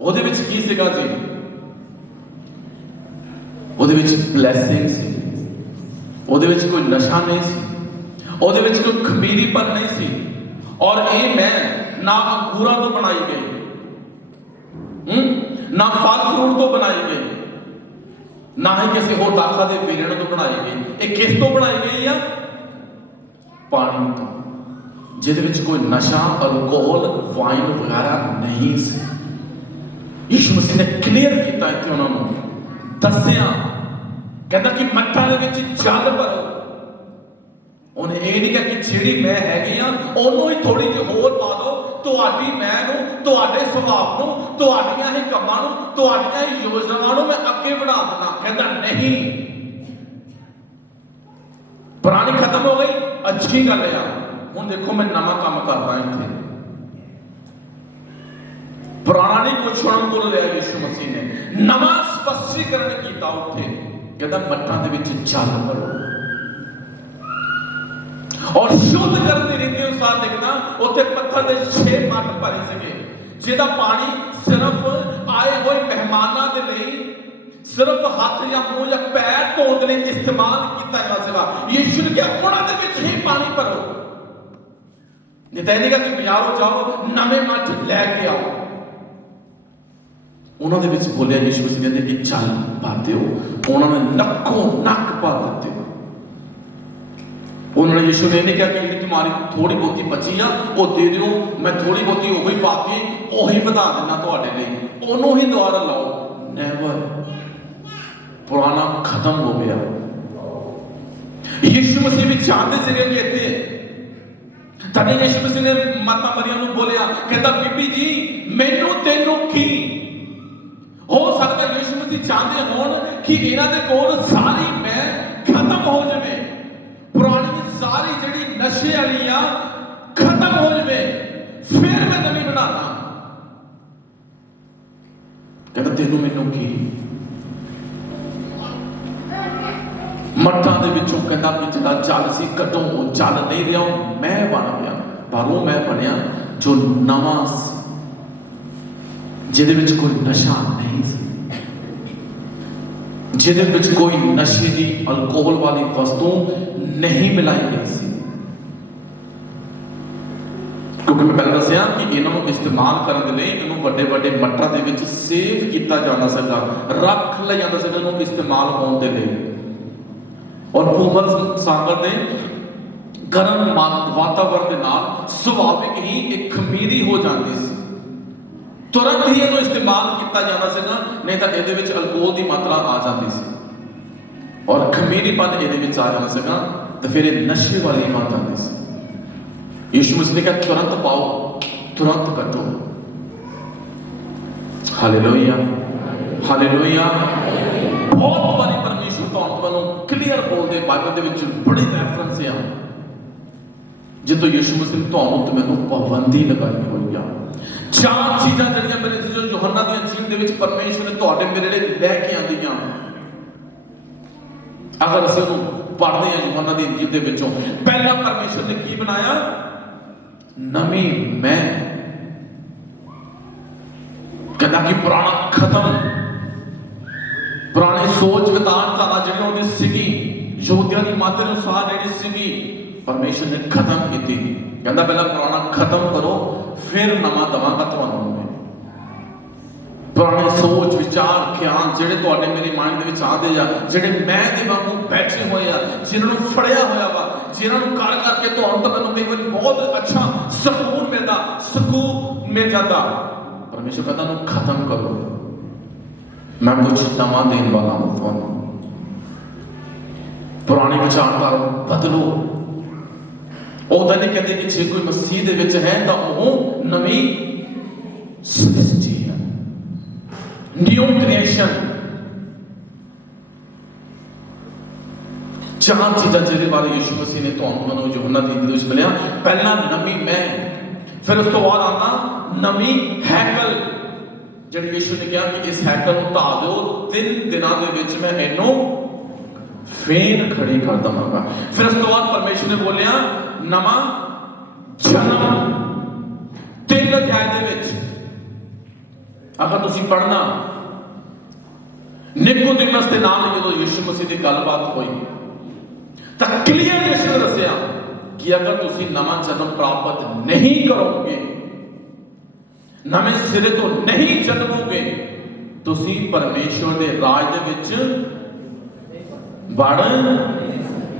ਉਹਦੇ ਵਿੱਚ ਕੀ ਸੀਗਾ ਜੀ? ਉਹਦੇ ਵਿੱਚ ਬਲੈਸਿੰਗ ਸੀ, ਉਹਦੇ ਵਿੱਚ ਕੋਈ ਨਸ਼ਾ ਨਹੀਂ ਸੀ, ਉਹਦੇ ਵਿੱਚ ਕੋਈ ਖਮੀਰੀਪਨ ਨਹੀਂ ਸੀ। ਔਰ ਇਹ ਮੈਂ ਨਾ ਅੰਗੂਰਾਂ ਤੋਂ ਬਣਾਈ ਗਈ, ਨਾ ਫਲ ਫਰੂਟ ਤੋਂ ਬਣਾਈ ਗਈ, ਨਾ ਹੀ ਕਿਸੇ ਹੋਰ ਦਾਖਾ ਦੇ ਵੇਲਣ ਤੋਂ ਬਣਾਈ ਗਈ। ਇਹ ਕਿਸ ਤੋਂ ਬਣਾਈ ਗਈ ਆ? ਪਾਣੀ ਤੋਂ, ਜਿਹਦੇ ਵਿੱਚ ਕੋਈ ਨਸ਼ਾ, ਅਲਕੋਹਲ, ਵਾਈਨ ਵਗੈਰਾ ਨਹੀਂ ਸੀ। ਯਿਸੂ ਮਸੀਹ ਨੇ ਕਲੀਅਰ ਕੀਤਾ ਇੱਥੇ, ਉਹਨਾਂ ਨੂੰ ਦੱਸਿਆ, ਕਹਿੰਦਾ ਕਿ ਮੱਠਾਂ ਦੇ ਵਿੱਚ ਜਲ ਭਰੋ। ਉਹਨੇ ਇਹ ਨਹੀਂ ਕਿਹਾ ਕਿ ਜਿਹੜੀ ਮੈਂ ਹੈਗੀ ਆ ਉਹਨੂੰ ਹੀ ਥੋੜੀ ਜਿਹੀ ਹੋਰ ਪਾ ਦਿਓ, ਤੁਹਾਡੀ ਮੈਂ ਨੂੰ, ਤੁਹਾਡੇ ਸੁਭਾਅ ਨੂੰ, ਤੁਹਾਡੀਆਂ ਹੀ ਕੰਮਾਂ ਨੂੰ, ਤੁਹਾਡੀਆਂ ਹੀ ਯੋਜਨਾਵਾਂ ਨੂੰ ਮੈਂ ਅੱਗੇ ਵਧਾ ਦੇਣਾ। ਕਹਿੰਦਾ ਨਹੀਂ, ਪੁਰਾਣੀ ਖਤਮ ਹੋ ਗਈ, ਅੱਛੀ ਗੱਲ ਆ, ਹੁਣ ਦੇਖੋ ਮੈਂ ਨਵਾਂ ਕੰਮ ਕਰਦਾ ਇੱਥੇ। ਪੁਰਾਣਾ ਨਹੀਂ ਕੁਛ ਹੁਣ ਬੋਲ ਰਿਹਾ ਯਿਸੂ ਮਸੀਹ ਨੇ, ਨਵਾਂ ਸਪਸ਼ਟੀਕਰਨ ਕੀਤਾ ਉੱਥੇ। कहता मट्टां दे विच जल भरो और शुद्ध करने रीति अनुसार देखना, उत्थे पत्थर दे 6 मट भरे सके, जिहदा पानी सिर्फ आए हुए मेहमानां दे लई सिर्फ हाथ या मुंह या पैर धोने के लिए इस्तेमाल किया जाता सीगा। यीशु ने कहा उन्हां दे विच ही पानी भरो, नहीं तां इह कि बाजारों जाओ नवे मट लैके आओ। उन्होंने विच बोलिया यीशु मसीह ने कि चल भर दिओ, उन्होंने नक्को नक भर दिते। उन्होंने यीशु ने नहीं कहा कि तुम्हारी थोड़ी बहुती बची आ वो दे दिओ, मैं थोड़ी बहुती वही पा के वही बधा देना तुहाडे लई, ओनू ही दोबारा लाओ। नेवर, पुराना खत्म हो गया। यीशु मसीह भी जानते थे कि इत्थे तभी यीशु मसीह ने माता मरियम नूं बोलिया, कहता बीबी जी मैनू तैनू की हो सकता है यीशु मसीह चाहते होण कि इन्हां दे कोल सारी मैं खत्म हो जाए, पुरानी सारी जिहड़ी नशे वाली आ खत्म हो जाए, फिर मैं नवी बनाना। कहता तेनू मैनू की मट्टां दे विचों कहता कि जिहड़ा जल सी कटों वो जल नहीं रहा, मैं बन गया, पर वो मैं बनया जो नवां सी, जिहदे विच कोई नशा नहीं सी, जिहदे विच कोई नशे की अल्कोहल वाली वस्तु नहीं मिलाई गई सी। क्योंकि मैं पहले दसिया कि इन्हों इस्तेमाल करने के लिए इन्हों बड़े बड़े मट्टा दे विच सेव किया जाना सका, रख लिया जाता सका इन्हों इस्तेमाल होने के लिए। और भूमल सागर दे गर्म वातावरण के नाल सुभाविक ही एक खमीरी हो जाती सी, तुरंत ही इन्हों इस्तेमाल किया जाना सका, नहीं तो ये अल्कोहल की मात्रा आ जाती सी और खमीरीपन ये आ जाना सका, तो फिर ये नशे वाली बात आती सी। यीशु मसीह ने कहा तुरंत पाओ, तुरंत कटो। Hallelujah, hallelujah. बहुत बारी परमेश्वर तुहानू क्लियर बोलते बाइबल दे विच बड़ी रेफरेंस है जितो यीशु मसीह ने तुहानू ते मैनू पाबंदी लगाई हुई है। चार चीज़ां जिहड़ियां मेरे जो यूहन्ना दी इंजील दे विच परमेश्वर ने तुहाडे मेरे लिए लैके आंदियां, अगर असीं उहनू पढ़दे हां यूहन्ना दी इंजील दे विचों, पहला परमेश्वर ने की बनाया? नवी मैं। कहता कि पुराना खत्म, पुरानी सोच विचारधारा जिहड़ी उहदी सीगी यहूदियों की मत अनुसार जिहड़ी सीगी परमेश्वर ने खत्म की। कहता पहला पुराना खत्म करो फिर नवा दवांगा तुहानू। पुरानी सोच विचार ख्याल जिहड़े तुहाडे मेरे माइंड दे विच आदे आ, जिहड़े मैं दे वांगू बैठे हुए आ, जिन्हां नूं फड़िया होया वा, जिन्हां नूं कर करके तुहानू तो मैनूं कई बार बहुत अच्छा सुकून मिलता, सुकून मिल जाता। परमेश्वर कहता नूं खत्म करो, मैं कुछ नवा देने वाला हूं तुहानू। पुरानी विचारधारा बदलो। ओदा नहीं कहते कि जे कोई मसीह दे विच है तो वह नवी सृष्टि है, न्यू क्रिएशन। चार चीज़ां जिहदे बारे यीशु मसीह ने तुहानू यूहन्ना दी इंजील विच मिलिया। पहला नवी मैं, फिर उस तो बाद आता नवी हैकल, जिहड़ी यीशु ने कहा कि इस हैकल नूं ढा दो, 3 दिनां दे विच मैं इहनूं फेर खड़ी कर दवांगा। फिर उस तो बाद परमेश्वर ने बोलिया नवा जन्म। 3 अध्याय दे विच अगर तुसीं पढ़ना, निकोदेमुस दे नाल जदों यीशु मसीह दी गलबात होई तां क्लियर यीशु ने दस्सिया कि अगर तुसीं नवा जन्म प्राप्त नहीं करोगे, नवे सिरे तो नहीं जन्मोगे, तुसीं परमेश्वर दे राज दे विच वड़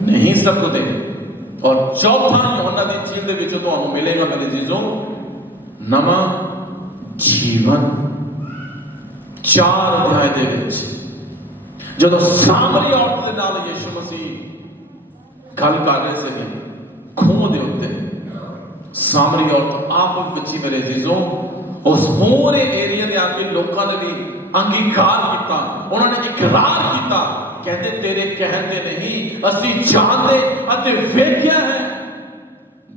नहीं सकते। और चौथा यूहन्ना दी इंजील दे विच तुहानू मिलेगा मेरे जीजों नवा जीवन। 4 अध्याय दे विच जदों सामरी औरत दे नाल यीशु मसीह गल कर रहे थे खूह दे उत्ते, सामरी औरत आप बच्ची मेरे जीजों उस पूरे एरिया दे आके लोकां ने भी अंगीकार किया, उन्होंने इकरार किया, कहते तेरे कहते नहीं असी जानते अते वेख्या है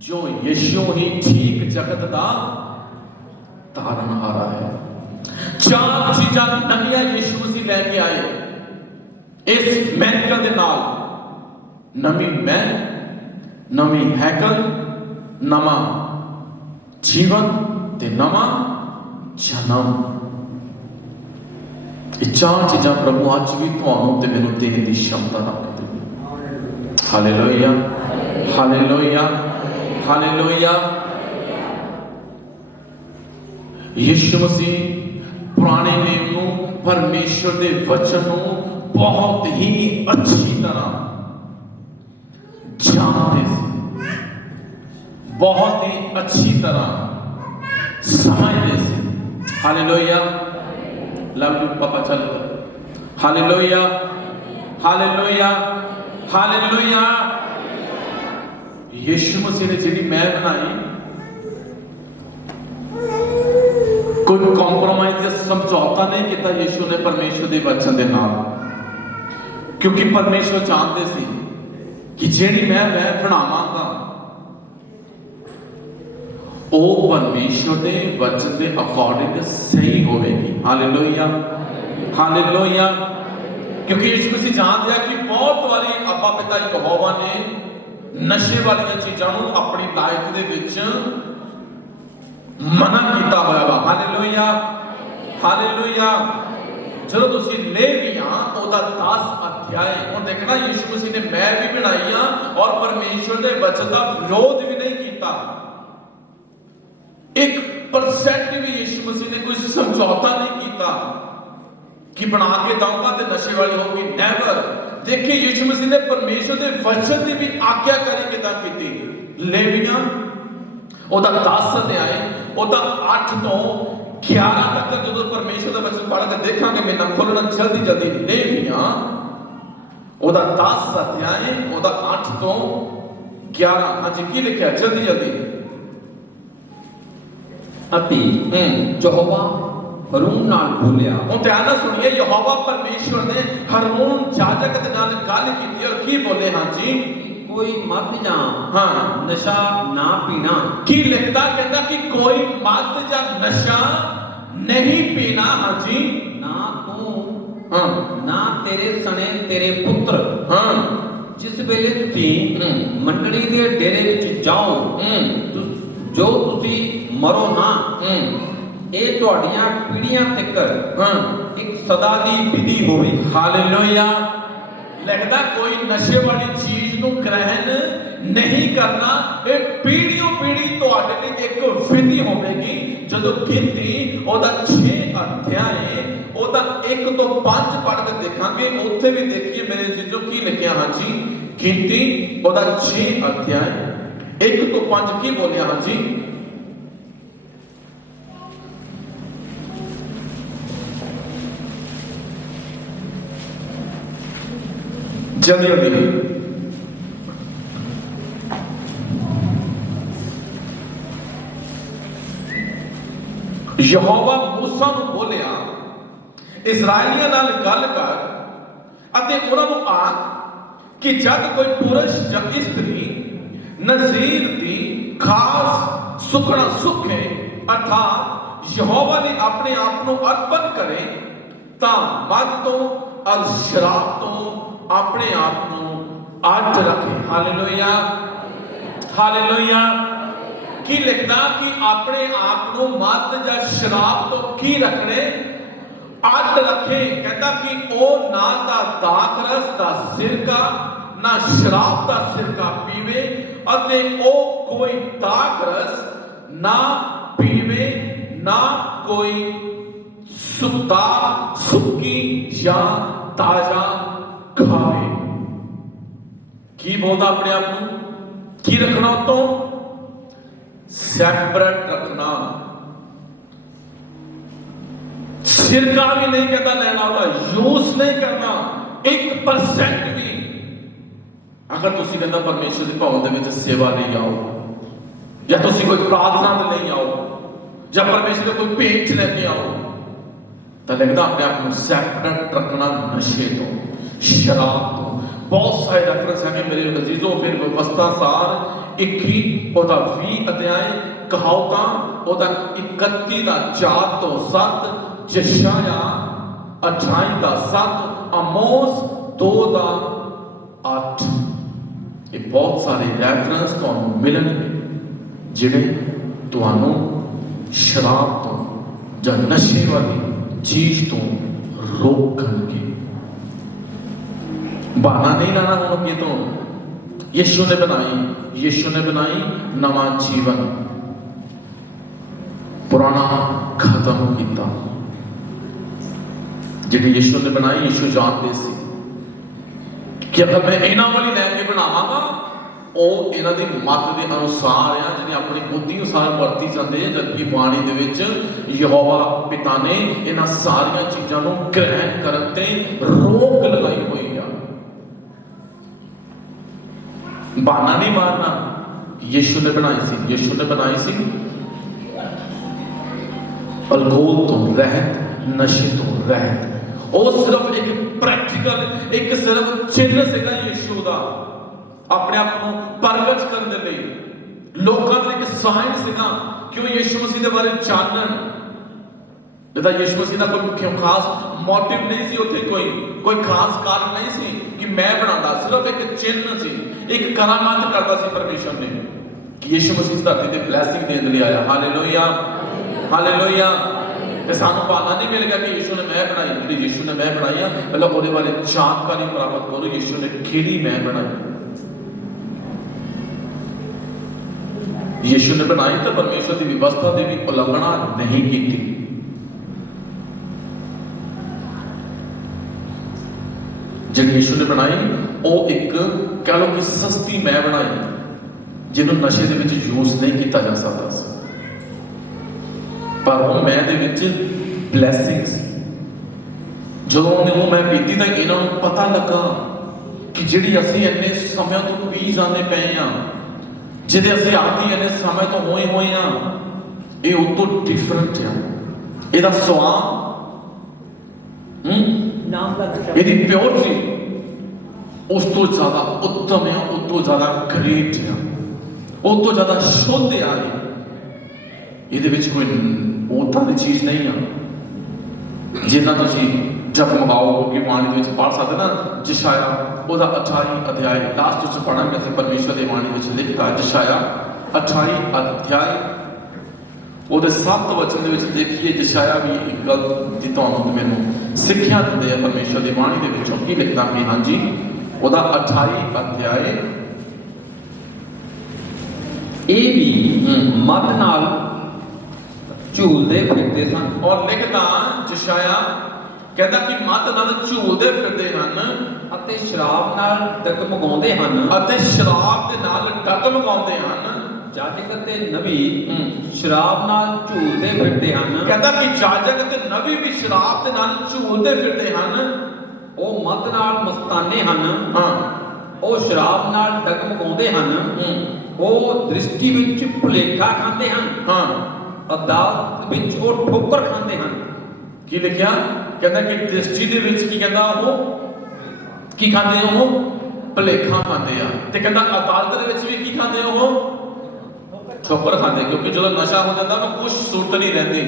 जो यीशु ही ठीक जगत दा तारनहारा है। 4 चीज़ां नवियां यीशु मसीह लेके आए इस मैनिकल दे नाल, नवी मैं, नवी हैकल, नवा जीवन ते नवा जन्म। ये 4 चीज़ां प्रभु अज भी तुहानू ते मैनू देने की क्षमता रखदे। Hallelujah, hallelujah, hallelujah. Yeshu Masih पुराने नियम नूं, परमेश्वर दे वचन नूं बहुत ही अच्छी तरह जानते थे, बहुत ही अच्छी तरह समझते थे। हालेलुया, लव यू पापा, चल हालेलुया, हालेलुया, हालेलुया। यीशु मसीह ने जिहड़ी मैं बनाई, कोई कॉम्प्रोमाइज या समझौता नहीं किया यीशु ने परमेश्वर के वचन के नाल, क्योंकि परमेश्वर जानते थे कि जिहड़ी मैं बनावांगा ओ परमेश्वर के वचन के अकॉर्डिंग सही होगी। Hallelujah, hallelujah. क्योंकि यीशु मसीह जानते हैं कि बहुत बारी अब्बा पिता यहोवा ने नशे वाली चीज़ों को अपनी लाइफ के विच मना किया हुआ। Hallelujah, hallelujah. जो तुसी लेवियां ओदा 10 अध्याय हुण देखना, यीशु मसीह ने मैं भी बनाई और परमेश्वर के वचन का विरोध भी नहीं किया। 1% भी यीशु मसीह ने कोई समझौता नहीं किया कि बना के दूंगा तो नशे वाली होगी, नेवर। देखिए यीशु मसीह ने परमेश्वर के वचन की भी आज्ञाकारी किता की। लेवियां ओदा 10 अध्याय ओदा 8 तो 11 तक जो परमेश्वर का वचन पढ़ के देखांगे, मैं खोलना जल्दी जल्दी। लेवियां ओदा 10 अध्याय ओदा 8 तो 11। हाँ जी, की लिखा जल्दी जल्दी। अति यहोवा हरून नाल बोलिया। ਹੁਣ ਧਿਆਨ ਨਾਲ ਸੁਣੀਏ, ਯਹੋਵਾ ਪਰਮੇਸ਼ਵਰ ਨੇ ਹਰੂਨ ਜਾਜਕ ਦੇ ਨਾਲ ਗੱਲ ਕੀਤੀ ਔਰ ਕੀ ਬੋਲੇ? ਹਾਂ ਜੀ, कोई मद जा हाँ नशा ना पीना। की लिखता कहता कि कोई मद या नशा नहीं पीना। हाँ जी, ना तू हाँ ना तेरे सने तेरे पुत्र हाँ जिस वेले तुसी मंडली दे डेरे विच जाओ जो तुसी मरो ना, ਇਹ ਤੁਹਾਡੀਆਂ ਪੀੜ੍ਹੀਆਂ ਤੱਕ ਇੱਕ ਸਦਾ ਦੀ ਵਿਧੀ ਹੋਵੇ। हालेलुया। लिखता कोई नशे वाली चीज ਨੂੰ ग्रहण नहीं करना। ਇਹ ਪੀੜ੍ਹੀਓਂ ਪੀੜ੍ਹੀ ਤੁਹਾਡੇ ਲਈ ਇੱਕ ਵਿਧੀ ਹੋਵੇਗੀ। ਜਦੋਂ ਗਿਣਤੀ ਉਹਦਾ 6 ਅਧਿਆਏ ਉਹਦਾ 1 ਤੋਂ 5 ਪੜ੍ਹ ਕੇ ਦੇਖਾਂਗੇ, ਉੱਥੇ ਵੀ ਦੇਖੀਏ ਮੇਰੇ ਜੀਜੋ ਕੀ ਲਿਖਿਆ। ਹਾਂ ਜੀ, ਗਿਣਤੀ ਉਹਦਾ 6 ਅਧਿਆਏ 1 ਤੋਂ 5 ਕੀ ਬੋਲਿਆ? ਹਾਂ ਜੀ, जल्दी जल्दी। यहोवा मूसा ਨੂੰ ਬੋਲਿਆ, ਇਸਰਾਇਲੀਆਂ ਨਾਲ ਗੱਲ ਕਰ ਅਤੇ ਉਹਨਾਂ ਨੂੰ ਆਖ ਕਿ ਜਦ ਕੋਈ ਪੁਰਸ਼ ਜਾਂ ਇਸਤਰੀ ਨਜ਼ੀਰ ਦੀ ਖਾਸ ਸੁਖਣਾ ਸੁਖੇ ਅਰਥਾਤ ਯਹੋਵਾ ਨੇ ਆਪਣੇ ਆਪ ਨੂੰ ਅਰਪਣ ਕਰੇ ਤਾਂ ਮਦ ਤੋਂ ਔਰ ਸ਼ਰਾਬ ਤੋਂ ਆਪਣੇ ਆਪ ਨੂੰ ਅੱਡ ਰੱਖੇ। Hallelujah hallelujah. ਕੀ ਲਿਖਦਾ ਕਿ ਆਪਣੇ ਆਪ ਨੂੰ ਮਦ ਜਾਂ ਸ਼ਰਾਬ ਤੋਂ ਕੀ ਰੱਖਣੇ? ਅੱਡ ਰੱਖੇ। ਕਹਿੰਦਾ ਕਿ ਉਹ ਨਾ ਤਾਂ ਦਾਖਰਸ ਦਾ ਸਿਰਕਾ ਨਾ ਸ਼ਰਾਬ ਦਾ ਸਿਰਕਾ ਪੀਵੇ ਅਤੇ ਉਹ ਕੋਈ ਦਾਖਰਸ ਨਾ ਪੀਵੇ ਨਾ ਕੋਈ ਸੁੱਕੀ ਜਾਂ ਤਾਜ਼ਾ ਖਾਵੇ। ਕੀ ਬੋਲਦਾ ਆਪਣੇ ਆਪ ਨੂੰ? ਕੀ ਰੱਖਣਾ? ਉਤੋਂ ਸੈਪਰੇਟ ਰੱਖਣਾ। ਸਿਰਕਾ ਵੀ ਨਹੀਂ ਕਹਿੰਦਾ ਲੈਣਾ, ਉਹਦਾ ਯੂਜ਼ ਨਹੀਂ ਕਰਨਾ 1% ਵੀ। ਅਗਰ ਤੁਸੀਂ ਕਹਿੰਦਾ ਪਰਮੇਸ਼ਰ ਦੇ ਭਵਨ ਦੇ ਵਿੱਚ ਸੇਵਾ ਲਈ ਆਓ ਜਾਂ ਤੁਸੀਂ ਕੋਈ ਪ੍ਰਾਰਥਨਾ ਦੇ ਲਈ ਆਓ ਜਾਂ ਪਰਮੇਸ਼ਰ ਦੇ ਕੋਈ ਭੇਟ ਲੈ ਕੇ ਆਓ ਤਾਂ ਲੱਗਦਾ ਆਪਣੇ ਆਪ ਨੂੰ ਸੈਪਰੇਟ ਰੱਖਣਾ ਨਸ਼ੇ ਤੋਂ, ਸ਼ਰਾਬ ਤੋਂ। ਬਹੁਤ ਸਾਰੇ ਰੈਫਰੈਂਸ ਹੈ ਮੇਰੇ ਅਜ਼ੀਜ਼ੋ। ਫਿਰ ਵਿਵਸਥਾ ਸਾਰ 21 ਉਹਦਾ 20 ਅਧਿਆਇ, ਕਹਾਵਤਾਂ ਉਹਦਾ 31 ਦਾ 4 ਤੋਂ 7, ਯਸ਼ਾਇਆ 28 ਦਾ 7, ਆਮੋਸ 2 ਦਾ 8। ਇਹ ਬਹੁਤ ਸਾਰੇ ਰੈਫਰੈਂਸ ਤੁਹਾਨੂੰ ਮਿਲਣਗੇ ਜਿਹੜੇ ਤੁਹਾਨੂੰ ਸ਼ਰਾਬ ਤੋਂ ਜਾਂ ਨਸ਼ੇ ਵਾਲੀ ਚੀਜ਼ ਤੋਂ ਰੋਕਣਗੇ। बहाना नहीं लाना। हम ये तो यीशु ने बनाई नवा जीवन, पुराना खत्म किया। जिहड़ी यीशु ने बनाई, यीशु जानते सी कि अगर मैं इन्हां वाली लैके बनावांगा ਉਹ ਇਹਨਾਂ ਦੀ ਮੱਤ ਦੇ ਅਨੁਸਾਰ ਆ, ਜਿਹਨੇ ਆਪਣੀ ਬੁੱਧੀ ਅਨੁਸਾਰ ਵਰਤੀ ਜਾਂਦੇ ਆ। ਜਦਕਿ ਬਾਣੀ ਦੇ ਵਿੱਚ ਯਹੋਵਾ ਪਿਤਾ ਨੇ ਇਹਨਾਂ ਸਾਰੀਆਂ ਚੀਜ਼ਾਂ ਨੂੰ ਗ੍ਰਹਿਣ ਕਰਨ ਤੇ ਰੋਕ ਲਗਾਈ ਹੋਈ ਆ। ਬਹਾਨਾ ਨਹੀਂ ਮਾਰਨਾ। ਯੀਸ਼ੂ ਨੇ ਬਣਾਈ ਸੀ ਅਲਕੋਹਲ ਤੋਂ ਰਹਿਤ, ਨਸ਼ੇ ਤੋਂ ਰਹਿਤ। ਉਹ ਸਿਰਫ ਇੱਕ ਪ੍ਰੈਕਟੀਕਲ, ਇੱਕ ਸਿਰਫ ਚਿੰਨ੍ਹ ਸੀਗਾ ਯੀਸ਼ੂ ਦਾ ਆਪਣੇ ਆਪ ਨੂੰ ਪ੍ਰਗਟ ਕਰਨ ਦੇ ਲਈ। ਲੋਕਾਂ ਦਾ ਇੱਕ ਸਾਈਨ ਸੀਗਾ ਕਿ ਉਹ ਯੀਸ਼ੂ ਮਸੀਹ ਦੇ ਬਾਰੇ ਜਾਣਨ। ਇਹਦਾ ਯੀਸ਼ੂ ਮਸੀਹ ਦਾ ਕੋਈ ਖਾਸ ਮੋਟਿਵ ਨਹੀਂ ਸੀ, ਉੱਥੇ ਕੋਈ ਖਾਸ ਕਾਰਨ ਨਹੀਂ ਸੀ ਕਿ ਮੈਂ ਬਣਾਉਂਦਾ। ਸਿਰਫ ਇੱਕ ਚਿੰਨ੍ਹ ਸੀ, ਇੱਕ ਕਰਾਮਾਤ ਕਰਦਾ ਸੀ ਪਰਮੇਸ਼ਰ ਨੇ ਕਿ ਯੀਸ਼ੂ ਮਸੀਹ ਧਰਤੀ ਤੇ ਬਲੈਸਿੰਗ ਦੇਣ ਲਈ ਆਇਆ। Hallelujah hallelujah. ਤੇ ਸਾਨੂੰ ਪਤਾ ਨਹੀਂ ਮਿਲ ਗਿਆ ਕਿ ਯੀਸ਼ੂ ਨੇ ਮੈਂ ਬਣਾਈ। ਜਿਹੜੀ ਯੀਸ਼ੂ ਨੇ ਮੈਂ ਬਣਾਈ ਆ, ਪਹਿਲਾਂ ਉਹਦੇ ਬਾਰੇ ਜਾਣਕਾਰੀ ਪ੍ਰਾਪਤ ਕਰੋ। ਯੀਸ਼ੂ ਨੇ ਕਿਹੜੀ ਮੈਂ ਬਣਾਈ? यीशु ने बनाई तो परमेश्वर की व्यवस्था की भी उल्लंघना नहीं की। जिहड़ी यीशु ने बनाई वो एक कह लो कि सस्ती मैं बनाई जिन्होंने नशे दे विच यूज नहीं किया जा सकता सी। पर वो मैं दे विच ब्लैसिंग्स जो उन्हें वो मैं पीती तो इन्हों पता लगा कि जिहड़ी असीं इन्ने समय तो पी जाने पे हाँ, जिहदे असीं आदि इन्ने समय तो होए होए हाँ, ये उस तो डिफरेंट है। इहदा स्वाद यदि प्योरिटी उस तो ज्यादा उत्तम है, उस तो ज्यादा ग्रेट है, उस तो ज्यादा शुद्ध है। ये कोई उदां दी चीज नहीं है जिन्ना तुसीं जगमगाओ कि वाणी में पढ़ सकते ना। जशाया ओदा 28 अध्याय लास्ट में पढ़ांगे असीं परमेश्वर की वाणी में लिखा जशाया 28 अध्याय ਉਹਦੇ 7 वचन ਦੇ ਵਿੱਚ ਦੇਖੀਏ ਜਸ਼ਾਇਆ ਵੀ ਇੱਕ ਗੱਲ ਦੀ ਤੁਹਾਨੂੰ ਮੈਨੂੰ ਸਿੱਖਿਆ ਦਿੰਦੇ ਆ ਪਰਮੇਸ਼ਰ ਦੀ ਬਾਣੀ ਦੇ ਵਿੱਚੋਂ ਕੀ ਲਿਖਦਾ ਕਿ ਹਾਂਜੀ ਉਹਦਾ 28 ਅਧਿਆਏ ਇਹ ਵੀ ਮਦ ਨਾਲ ਝੂਲਦੇ ਫਿਰਦੇ ਸਨ। ਔਰ ਲਿਖਦਾ ਜਸ਼ਾਇਆ ਕਹਿੰਦਾ ਕਿ ਮਦ ਨਾਲ ਝੂਲਦੇ ਫਿਰਦੇ ਹਨ ਅਤੇ ਸ਼ਰਾਬ ਨਾਲ ਡਗਮਗਾਉਂਦੇ ਹਨ ਅਤੇ ਸ਼ਰਾਬ ਦੇ ਨਾਲ ਡਗਮਗਾਉਂਦੇ ਹਨ। ਜਾਜਕ ਤੇ ਨਬੀ ਸ਼ਰਾਬ ਨਾਲ ਝੂਲਦੇ ਫਿਰਦੇ ਹਨ। ਕਹਿੰਦਾ ਕਿ ਜਾਜਕ ਤੇ ਨਬੀ ਵੀ ਸ਼ਰਾਬ ਦੇ ਨਾਲ ਝੂਲਦੇ ਫਿਰਦੇ ਹਨ। ਉਹ ਮਦ ਨਾਲ ਮਸਤਾਨੇ ਹਨ। ਹਾਂ, ਉਹ ਸ਼ਰਾਬ ਨਾਲ ਡਗਮਗਾਉਂਦੇ ਹਨ। ਉਹ ਦ੍ਰਿਸ਼ਟੀ ਵਿੱਚ ਭੁਲੇਖਾ ਖਾਂਦੇ ਹਨ। ਹਾਂ, ਅਦਾਲਤ ਵਿੱਚ ਉਹ ਠੋਕਰ ਖਾਂਦੇ ਹਨ। ਕੀ ਲਿਖਿਆ? ਕਹਿੰਦਾ ਕਿ ਦ੍ਰਿਸ਼ਟੀ ਦੇ ਵਿੱਚ ਕੀ ਕਹਿੰਦਾ ਉਹ ਕੀ ਖਾਂਦੇ ਉਹ ਭੁਲੇਖਾ ਖਾਂਦੇ ਆ। ਤੇ ਕਹਿੰਦਾ ਅਦਾਲਤ ਦੇ ਵਿੱਚ ਵੀ ਕੀ ਖਾਂਦੇ ਉਹ ठोकर खाते। क्योंकि जो नशा हो जाता है कुछ सुट नहीं रहती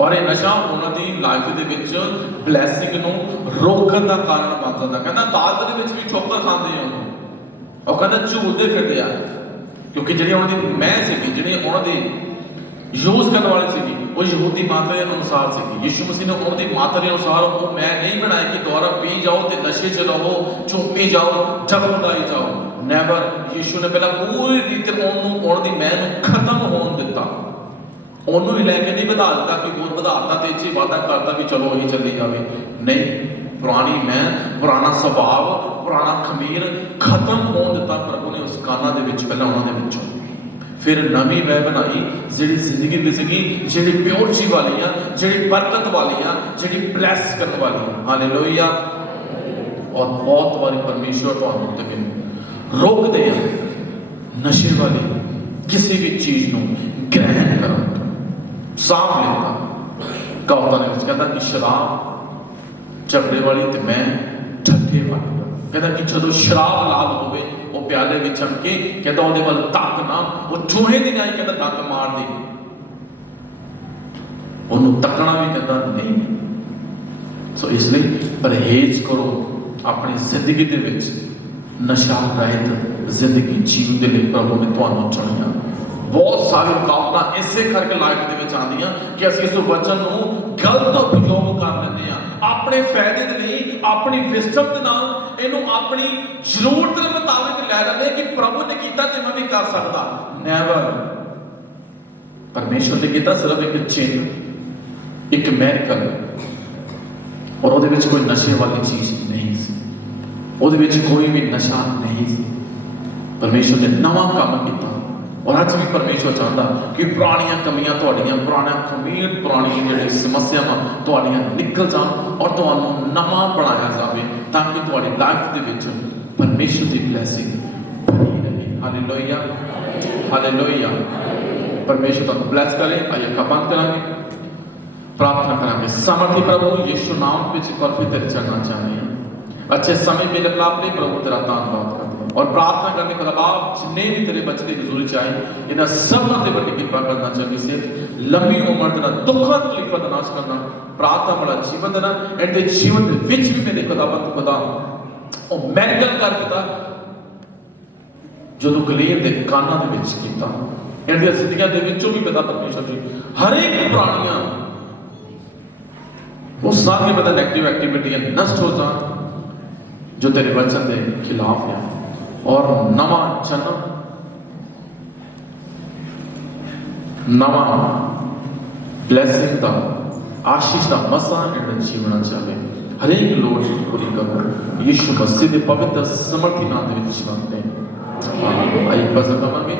और ये नशा उन्होंने लाइफ के ब्लैसिंग नूं रोकण का कारण बन जाता। कहता अदालत दे भी ठोकर खाते हैं और कहता झूलते फिरते आ। क्योंकि जी उन्होंने मैं सी जी उन्होंने यूज करने वाली सी वो यहूदी मात्रा के अनुसार सी। यीशु मसीह ने उन्होंने मात्रा के अनुसार वो मैं नहीं बनाई कि द्वारा पी जाओ तो नशे च रहो चूपी जाओ जगमगाई जाओ। नैवर यीशु ने पहला पूरी रीति उन्होंने मैं खत्म होने दिता। उन्होंने भी लैके नहीं बढ़ा दिता कि होर बढ़ाता तो इसे वादा करता कि चलो यही चली जाए। नहीं, पुरानी मैं पुराना स्वभाव पुराना खमीर खत्म होने दिता प्रभु ने उस काना दे विच पहला उन्होंने विचों। फिर नवी मैं बनाई जिहड़ी जिंदगी दी सीगी जिहड़ी प्योरिटी वाली आ जिहड़ी बरकत वाली आ जिहड़ी ब्लैस करने वाली आ। हालेलुया। और बहुत बारी परमेश्वर तुहानूं ते मैनूं रोकदे हैं नशे वाली किसी भी चीज को ग्रहण करन। साफ लिखा कहावतां दे विच कहता कि शराब झगड़े वाली ते मैं ठट्ठे वाली। कहता कि जदों शराब लाल होवे वो प्याले विच चमके कहता उहदे वल तक ना वो चूहे दी नहीं कहता तक मार दे उन्होंने तकना भी कहता नहीं। सो इसलिए परहेज करो अपनी जिंदगी दे विच नशा रहित जिंदगी जीवन के लिए प्रभु ने तुहानूं चुनिया। बहुत सारी रुकावटां इसे करके लाइफ दे विच आंदियां कि असीं इस वचन नूं गलत उपयोग कर लैंदे हां अपने फायदे दे लई अपनी विस्डम दे नाल इहनूं अपनी जरूरत दे मुताबिक लै लैंदे कि प्रभु ने कीता ते मैं भी कर सकदा। नैवर। परमेश्वर ने कीता सिर्फ एक चिन्ह एक मैरिकल और उहदे विच कोई नशे वाली चीज नहीं सी। ਉਹਦੇ ਵਿੱਚ ਕੋਈ ਵੀ ਨਸ਼ਾ ਨਹੀਂ ਸੀ। ਪਰਮੇਸ਼ਰ ਨੇ ਨਵਾਂ ਕੰਮ ਕੀਤਾ ਔਰ ਅੱਜ ਵੀ ਪਰਮੇਸ਼ਰ ਚਾਹੁੰਦਾ ਕਿ ਪੁਰਾਣੀਆਂ ਕਮੀਆਂ ਤੁਹਾਡੀਆਂ ਪੁਰਾਣਾ ਖਮੀਰ ਪੁਰਾਣੀ ਜਿਹੜੀ ਸਮੱਸਿਆਵਾਂ ਤੁਹਾਡੀਆਂ ਨਿਕਲ ਜਾਣ ਔਰ ਤੁਹਾਨੂੰ ਨਵਾਂ ਬਣਾਇਆ ਜਾਵੇ ਤਾਂ ਕਿ ਤੁਹਾਡੀ ਲਾਈਫ ਦੇ ਵਿੱਚ ਪਰਮੇਸ਼ਰ ਦੀ ਬਲੇਸਿੰਗ ਬਣੀ ਰਹੇ। Hallelujah hallelujah. ਪਰਮੇਸ਼ਰ ਤੁਹਾਨੂੰ ਬਲੈਸ ਕਰੇ। ਆइए ਅੱਖਾਂ ਬੰਦ ਕਰਾਂਗੇ प्रार्थना करेंगे। सामर्थी प्रभु यीशु नाम पे एक बार फिर तेरे चढ़ना चाहते हैं। अच्छे समय मेरे लाभ ले प्रभु तेरा धन्यवाद करते हैं और प्रार्थना करने के बाद जिन्हें भी तेरे बच्चे की हजूरी चाहे इन्हें सब ते बड़ी कृपा करना चाहिए से लंबी उम्र तेरा दुखा तकलीफा का नाश करना प्रार्थना वाला जीवन देना इनके जीवन के विच भी मेरे खुदावंद खुदा और मैरिकल कर दिता जो गलील के काना दे विच कीता इनकी जिंदगियां दे विचों भी पिता परमेश्वर जी हर एक पुरानियां वो सारी पता नेगेटिव एक्टिविटी नष्ट हो जाए जो तेरे वचन के खिलाफ है और नवा जन्म ਨਵਾਂ ਬਲੈਸਿੰਗ ਦਾ ਆਸ਼ੀਸ਼ ਦਾ ਮਸਾਂ ਇਹਨਾਂ ਜੀਵਨਾਂ ਚਾਹੇ ਹਰੇਕ ਲੋੜ ਪੂਰੀ ਕਰੋ ਯਿਸੂ ਮਸੀਹ ਦੇ ਪਵਿੱਤਰ ਸਮਰਥੀ ਨਾਮ ਦੇ ਵਿੱਚ ਮੰਗਦੇ ਹਾਂ ਆਈ ਬਜ਼ਰ ਕਰਾਂਗੇ